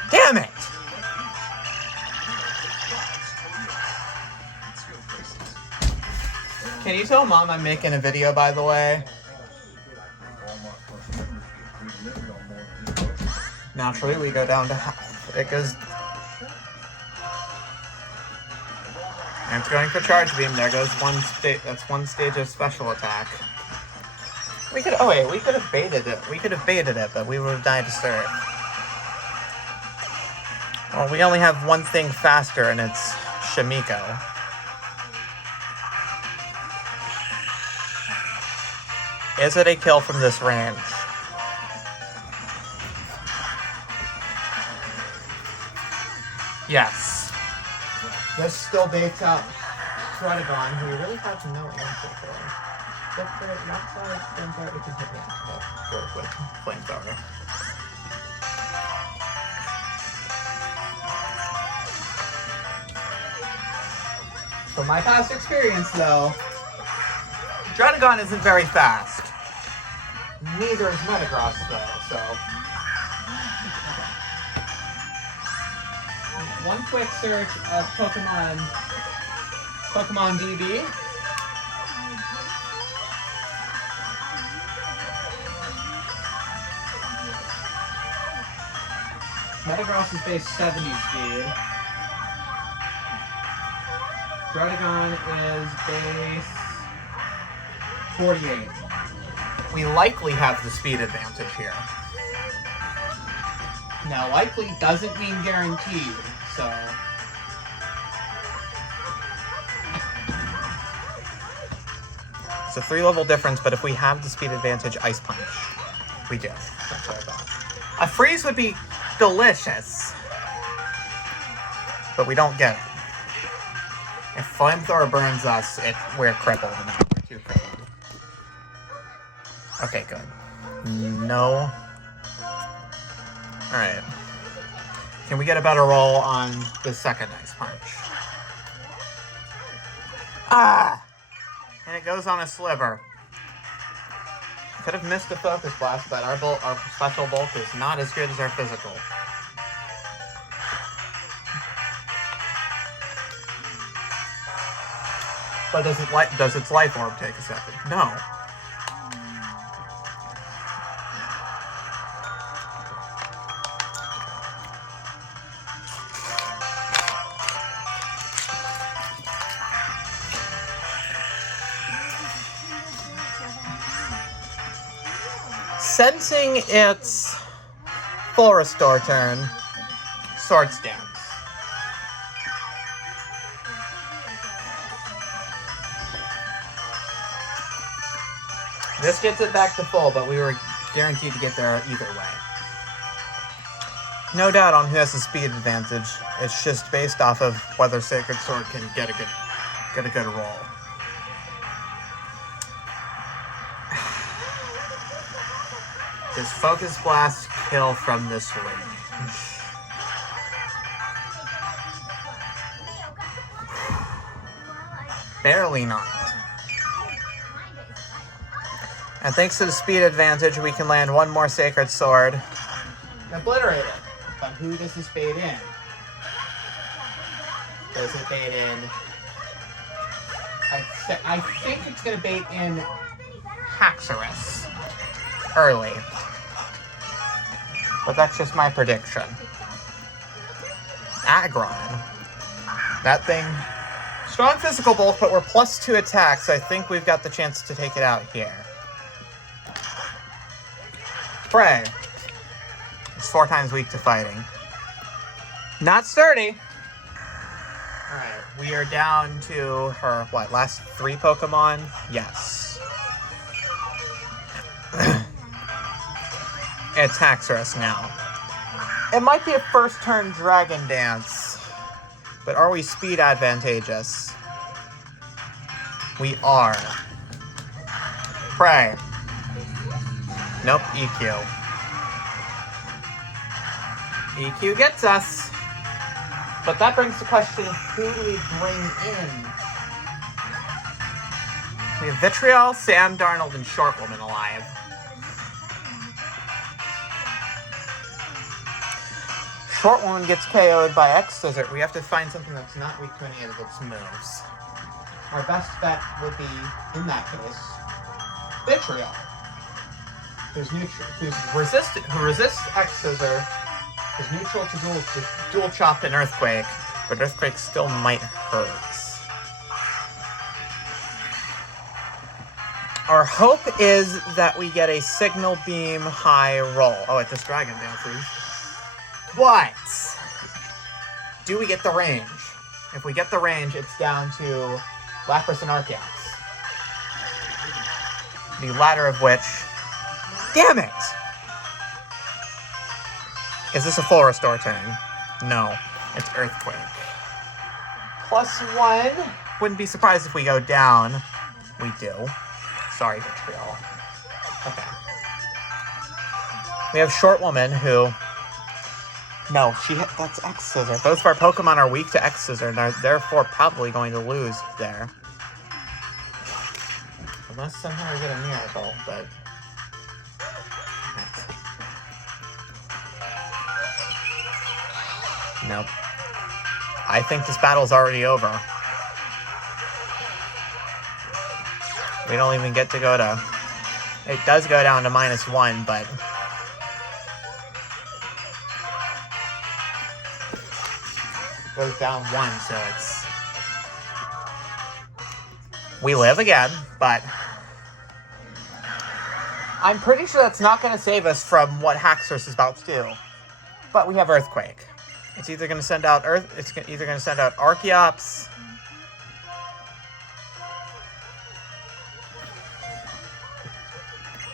Damn it! Can you tell Mom I'm making a video, by the way? Naturally, we go down to half. It goes... And it's going for charge beam. There goes one stage. That's one stage of special attack. We could. Oh wait, we could have baited it. We could have baited it, but we would have died to start. Well, we only have one thing faster, and it's Shamiko. Is it a kill from this range? Yes. This still baits up Trotagon, who we really have no answer for. But for Rockside, Flamethrower, it can hit me with Flamethrower. From my past experience, though, Trotagon isn't very fast. Neither is Metagross, though, so... One quick search of Pokemon DB. Metagross is base 70 speed. Trotagon is base 48. We likely have the speed advantage here. Now, likely doesn't mean guaranteed. So, it's a 3-level difference, but if we have the speed advantage, Ice Punch. We do. That's what I thought. A freeze would be delicious, but we don't get it. If Flamethrower burns us, we're crippled now. We're too crippled. Okay, good. No. Alright. Can we get a better roll on the second Ice Punch? Ah! And it goes on a sliver. Could have missed a Focus Blast, but our special bulk is not as good as our physical. But does its Life Orb take a second? No. Sensing its full restore turn, Swords Dance. This gets it back to full, but we were guaranteed to get there either way. No doubt on who has the speed advantage. It's just based off of whether Sacred Sword can get a good roll. Does Focus Blast kill from this range? Barely not. And thanks to the speed advantage, we can land one more Sacred Sword. Obliterate it. But who does this bait in? Does it bait in? I think it's going to bait in Haxorus early. But that's just my prediction. Aggron. That thing... Strong physical bolt, but we're +2 attack, so I think we've got the chance to take it out here. Prey. It's 4 times weak to fighting. Not sturdy. Alright, we are down to her, last 3 Pokemon? Yes. It attacks us now. It might be a first turn Dragon Dance, but are we speed advantageous? We are. Prey. Nope, EQ. EQ gets us. But that brings the question, who do we bring in? We have Vitriol, Sam Darnold, and Short Woman alive. Short Woman gets KO'd by X-Scissor. We have to find something that's not weak to any of its moves. Our best bet would be, in that case, Vitriol. Who resists X-Scissor, is neutral to dual chop and Earthquake, but Earthquake still might hurt. Our hope is that we get a Signal Beam high roll. Oh, it just Dragon Dances. What? Do we get the range? If we get the range, it's down to Lapras and Archeops. The latter of which... Damn it! Is this a full restore turn? No. It's Earthquake. +1. Wouldn't be surprised if we go down. We do. Sorry, Vitriol. Okay. We have Short Woman, who... No, that's X-Scissor. Both of our Pokemon are weak to X-Scissor, and are therefore probably going to lose there. Unless somehow we get a miracle, but... Nope. I think this battle's already over. We don't even get to go to... It does go down to -1, but... Goes down 1, so it's... We live again, but... I'm pretty sure that's not going to save us from what Haxorus is about to do. But we have Earthquake. It's either going to send out Archeops...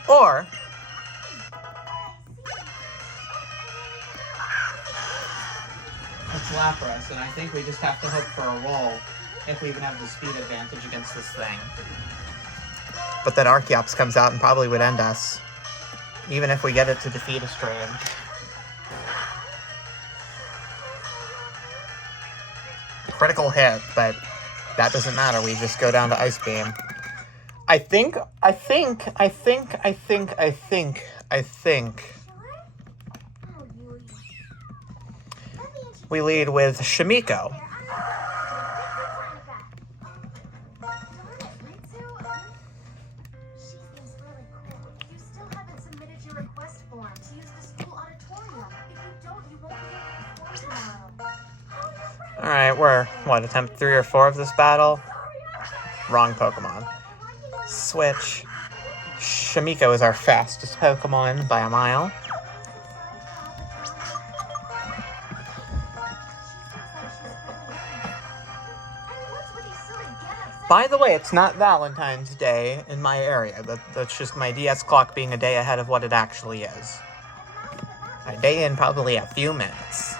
Or... It's Lapras, and I think we just have to hope for a roll if we even have the speed advantage against this thing. But then Archeops comes out and probably would end us, even if we get it to defeat a Strain. Critical hit, but that doesn't matter. We just go down to Ice Beam. I think we lead with Shamiko. Alright, we're, attempt 3 or 4 of this battle? Wrong Pokemon. Switch. Shamiko is our fastest Pokemon by a mile. By the way, it's not Valentine's Day in my area. That's just my DS clock being a day ahead of what it actually is. I day in probably a few minutes.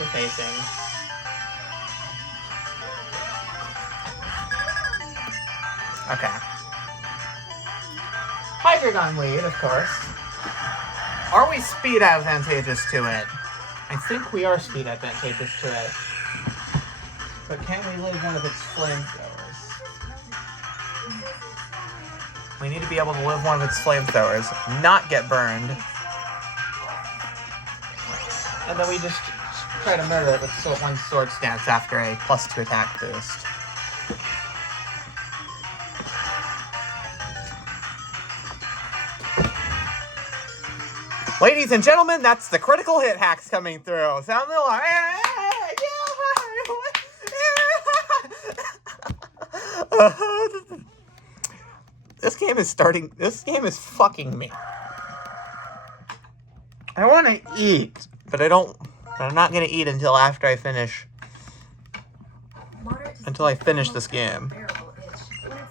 Interfacing. Okay. Hydreigon lead, of course. Are we speed advantageous to it? I think we are speed advantageous to it. But can we live one of its flamethrowers? We need to be able to live one of its flamethrowers, not get burned. And then we just try to murder it with one Swords Dance after a +2 attack boost. Ladies and gentlemen, that's the critical hit hacks coming through. Sound the alarm. This game is fucking me. I want to eat, but I'm not going to eat until after I finish. Until I finish this game.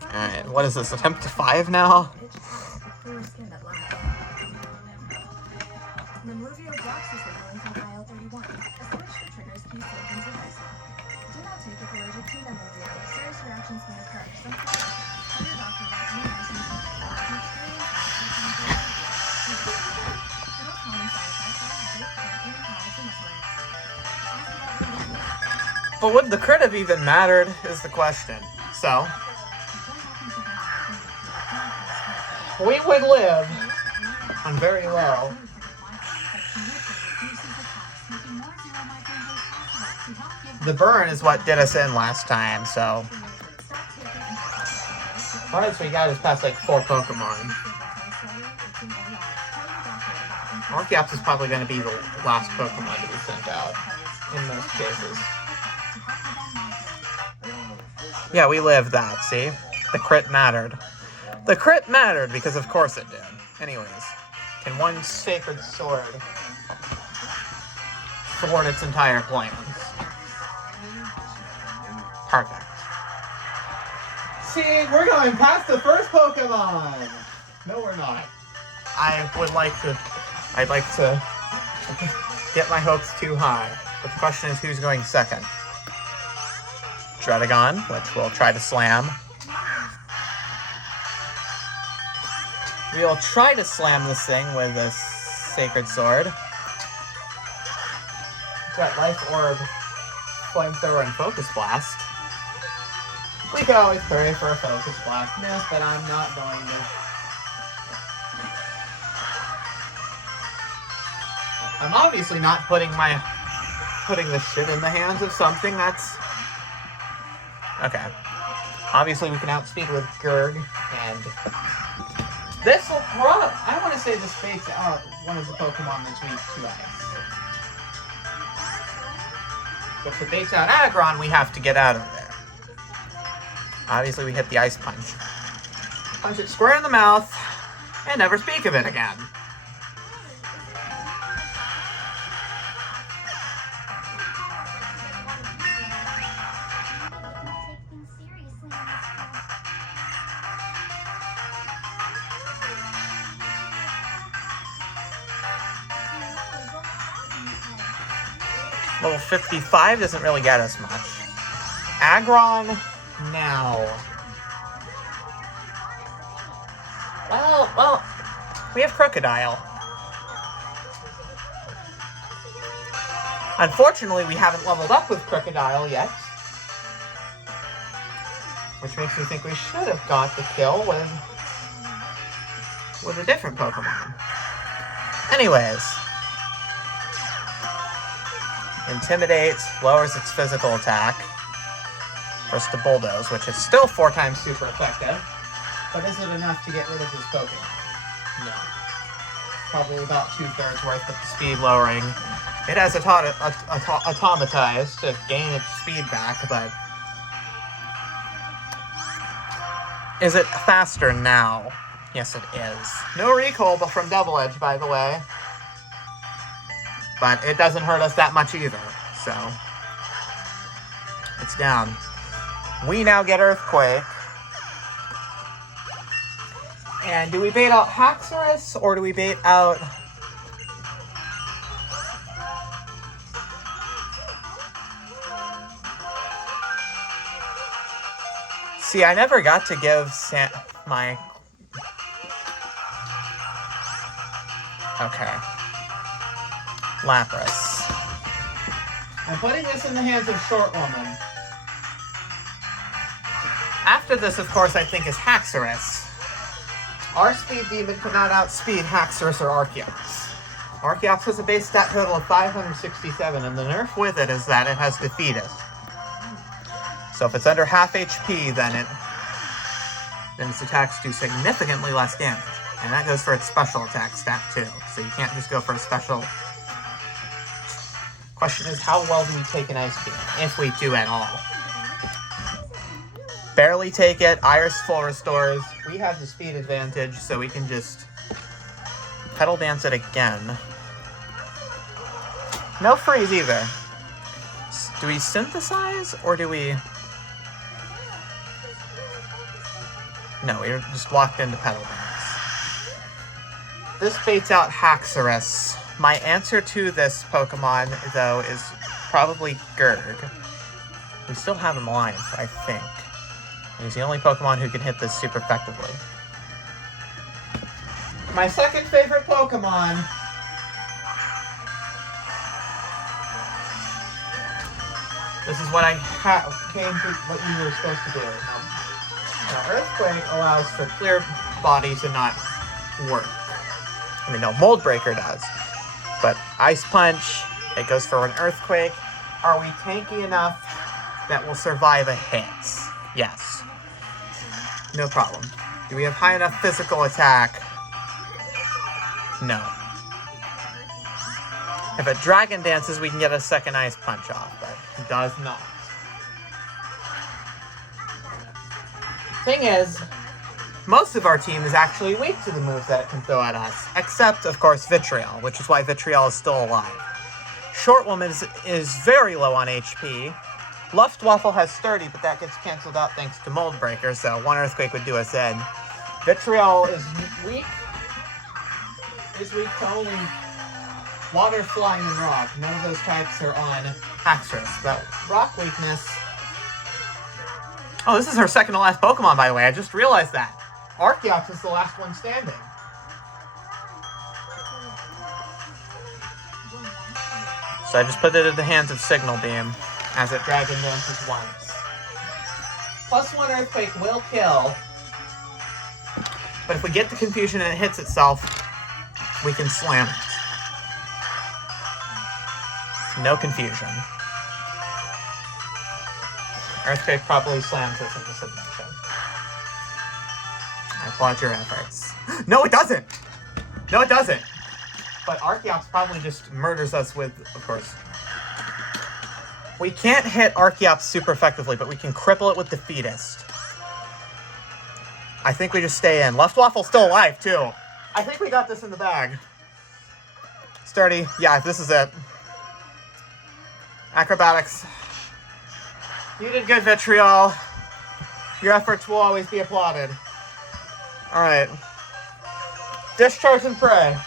Alright, what is this? Attempt to 5 now? But would the crit have even mattered, is the question. So, we would live on very low. The burn is what did us in last time, so. Hardest we got is past like 4 Pokemon. Archeops is probably going to be the last Pokemon to be sent out, in most cases. Yeah, we lived that, see? The crit mattered. The crit mattered because of course it did. Anyways, can one Sacred Sword thwart its entire plans? Perfect. See, we're going past the first Pokemon! No, we're not. I'd like to get my hopes too high. But the question is, who's going second? Druddigon, which we'll try to slam. We'll try to slam this thing with a Sacred Sword. It's got Life Orb, Flamethrower, and Focus Blast. We could always pray for a Focus Blast miss, but I'm not going to. I'm obviously not putting this shit in the hands of something that's... Okay. Obviously we can outspeed with Gurg, and this will probably... I want to say this fakes out one of the Pokemon that's weak to ice. But if it fakes out Aggron, we have to get out of there. Obviously we hit the Ice Punch. Punch it square in the mouth, and never speak of it again. Level 55 doesn't really get us much. Aggron now. Well, we have Crocodile. Unfortunately, we haven't leveled up with Crocodile yet. Which makes me think we should have got the kill with a different Pokemon. Anyways. Intimidate, lowers its physical attack. First to Bulldoze, which is still 4 times super effective. But is it enough to get rid of this Pokemon? No. Probably about 2/3 worth with the speed lowering. It has automatized to gain its speed back, but... Is it faster now? Yes, it is. No recall but from Double Edge, by the way. But it doesn't hurt us that much either. so it's down. We now get Earthquake. And do we bait out Haxorus, or do we bait out... See, I never got to give my... Okay. Lapras. I'm putting this in the hands of Short Woman. After this, of course, I think is Haxorus. Our Speed Demon could not outspeed Haxorus or Archeops. Archeops has a base stat total of 567, and the nerf with it is that it has Defeatist. So if it's under half HP, then its attacks do significantly less damage. And that goes for its special attack stat too. So you can't just go for a special. Question is, how well do we take an Ice Beam? If we do at all. Barely take it. Iris full restores. We have the speed advantage, so we can just Petal Dance it again. No freeze either. Do we synthesize, or do we... No, we're just locked into Petal Dance. This baits out Haxorus. My answer to this Pokemon, though, is probably Gurg. We still have him alive, I think. He's the only Pokemon who can hit this super effectively. My second favorite Pokemon... This is what I came to what you were supposed to do. Now, Earthquake allows for Clear Body to not work. I mean, no, Mold Breaker does. But Ice Punch, it goes for an Earthquake. Are we tanky enough that will survive a hit? Yes. No problem. Do we have high enough physical attack? No. If it Dragon Dances, we can get a second Ice Punch off, but it does not. Thing is, most of our team is actually weak to the moves that it can throw at us, except, of course, Vitriol, which is why Vitriol is still alive. Short Woman is very low on HP. Luftwaffle has Sturdy, but that gets canceled out thanks to Mold Breaker, so one Earthquake would do us in. Vitriol is weak. Is weak to only Water, Flying, and Rock. None of those types are on Haxorus. That Rock weakness... Oh, this is her second to last Pokemon, by the way. I just realized that. Archeops is the last one standing. So I just put it in the hands of Signal Beam as it Dragon Dances once. Plus one Earthquake will kill. But if we get the confusion and it hits itself, we can slam it. No confusion. Earthquake probably slams us into submission. I applaud your efforts. No, it doesn't! No, it doesn't! But Archeops probably just murders us with, of course. We can't hit Archeops super effectively, but we can cripple it with Defeatist. I think we just stay in. Luftwaffle's still alive, too. I think we got this in the bag. Sturdy. Yeah, this is it. Acrobatics. You did good, Vitriol. Your efforts will always be applauded. Alright. Discharge and Prey.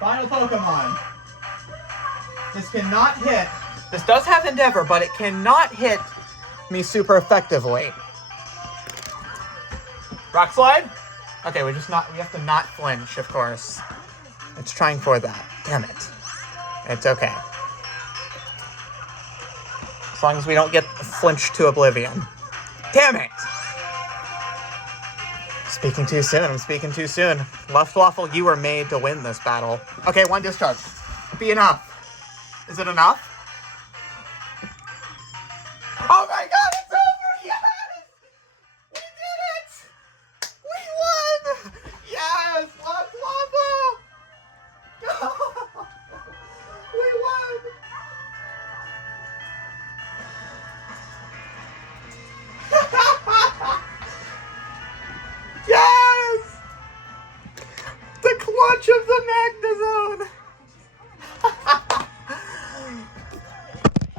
Final Pokemon. This cannot hit. This does have Endeavor, but it cannot hit me super effectively. Rock Slide? Okay, we have to not flinch, of course. It's trying for that. Damn it. It's okay. As long as we don't get flinched to oblivion. Damn it! Speaking too soon. I'm speaking too soon. Luftwaffle, you were made to win this battle. Okay, one discharge. Be enough. Is it enough? Oh my god, it's over! Yes! We did it! We won! Yes! Luftwaffle! We won! Yes! The the Magnezone!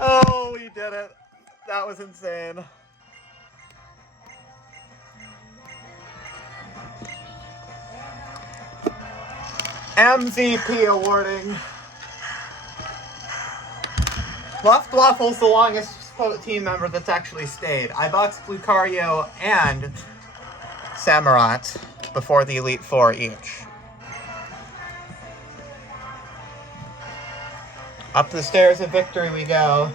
Oh, we did it. That was insane. MVP awarding. Luftwaffle's the longest team member that's actually stayed. Ibox, Lucario, and Samurott before the Elite Four each. Up the stairs of victory we go.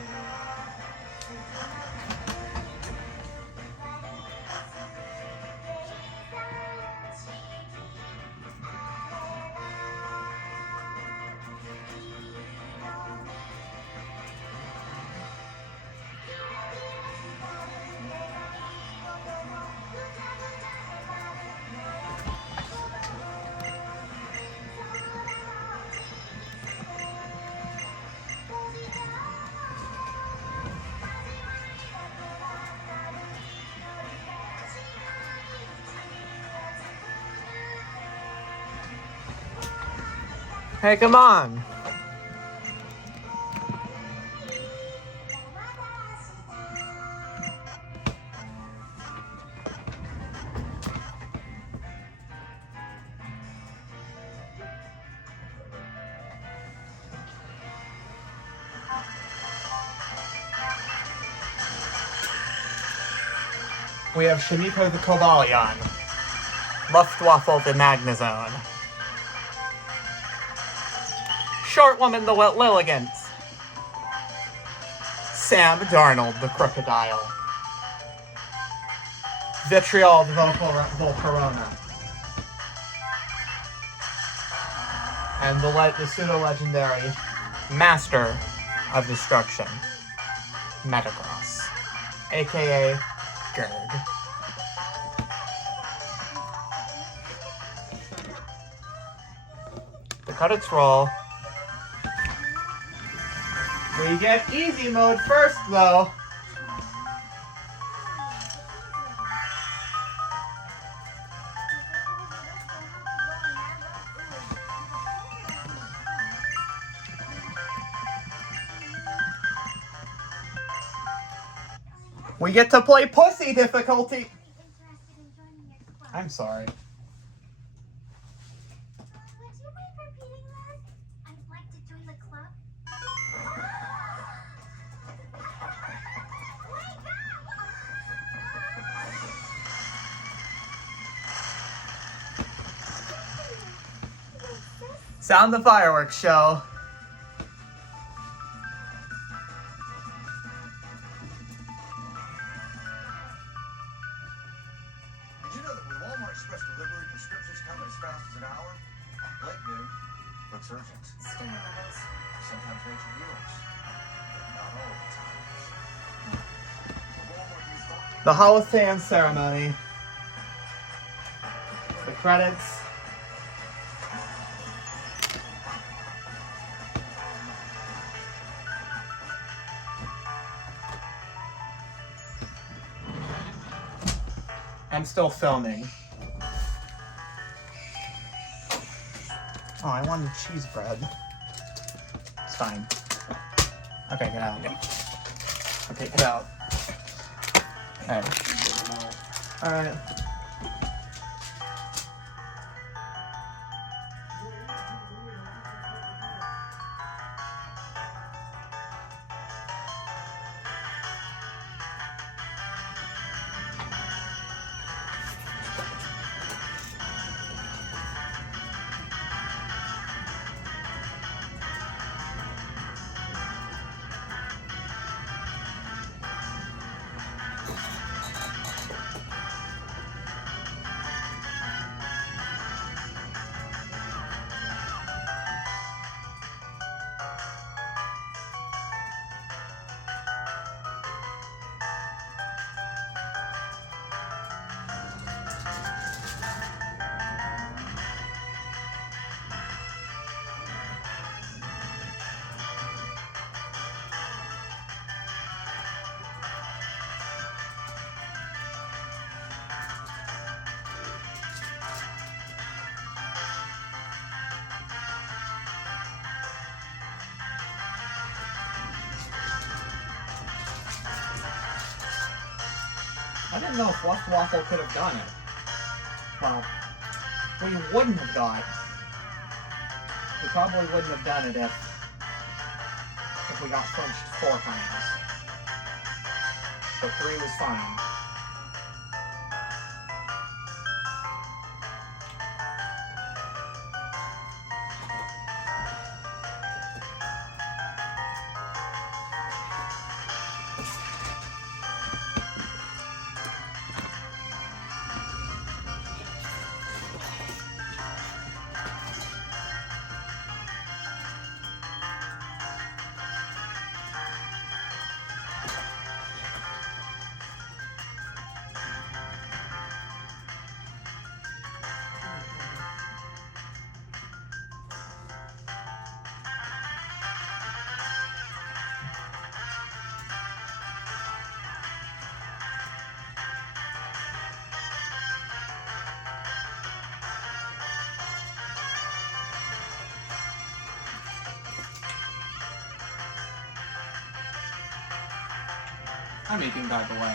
Hey, come on. We have Shiniko the Cobalion, Luftwaffle the Magnezone, Short Woman the Lilligant, Sam Darnold the Crocodile, Vitriol the Volcarona, and the pseudo-legendary Master of Destruction, Metagross, aka Gerd. To cut its roll, we get easy mode first, though. We get to play Pussy difficulty. I'm sorry. Would you mind repeating that? I'd like to join the club. Sound the fireworks show. Did you know that with Walmart Express delivery, prescriptions come in as fast as an hour? Blake knew. Looks urgent. Steroids. Sometimes nature heals. But not all the time. The Walmart used Walmart. The Hall of Fame ceremony. The credits. I'm still filming. Oh, I wanted cheese bread. It's fine. Okay, get out. Okay, get out. Alright. Alright. I didn't know Fluff Waffle could have done it. Well, we wouldn't have got. We probably wouldn't have done it if we got flinched 4 times. But 3 was fine. I'm eating, by the way.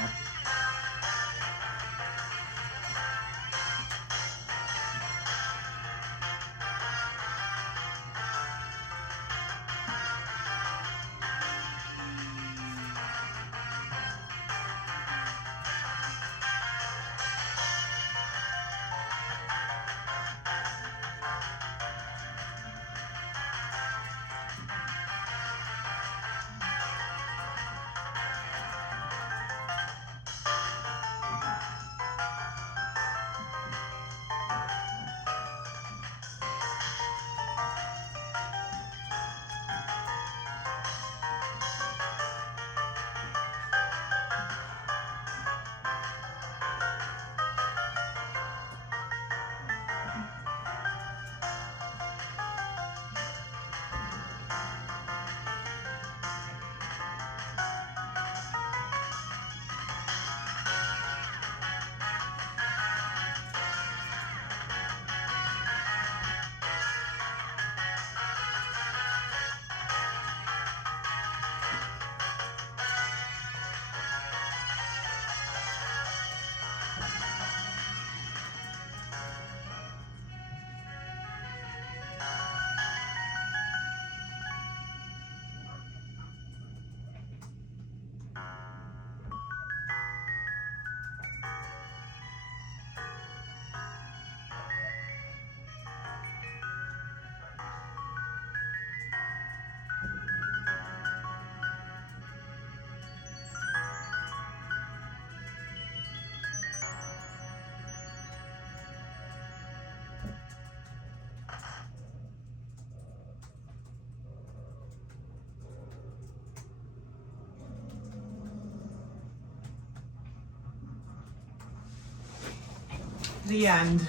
The end.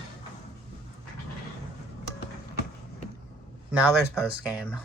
Now there's post-game.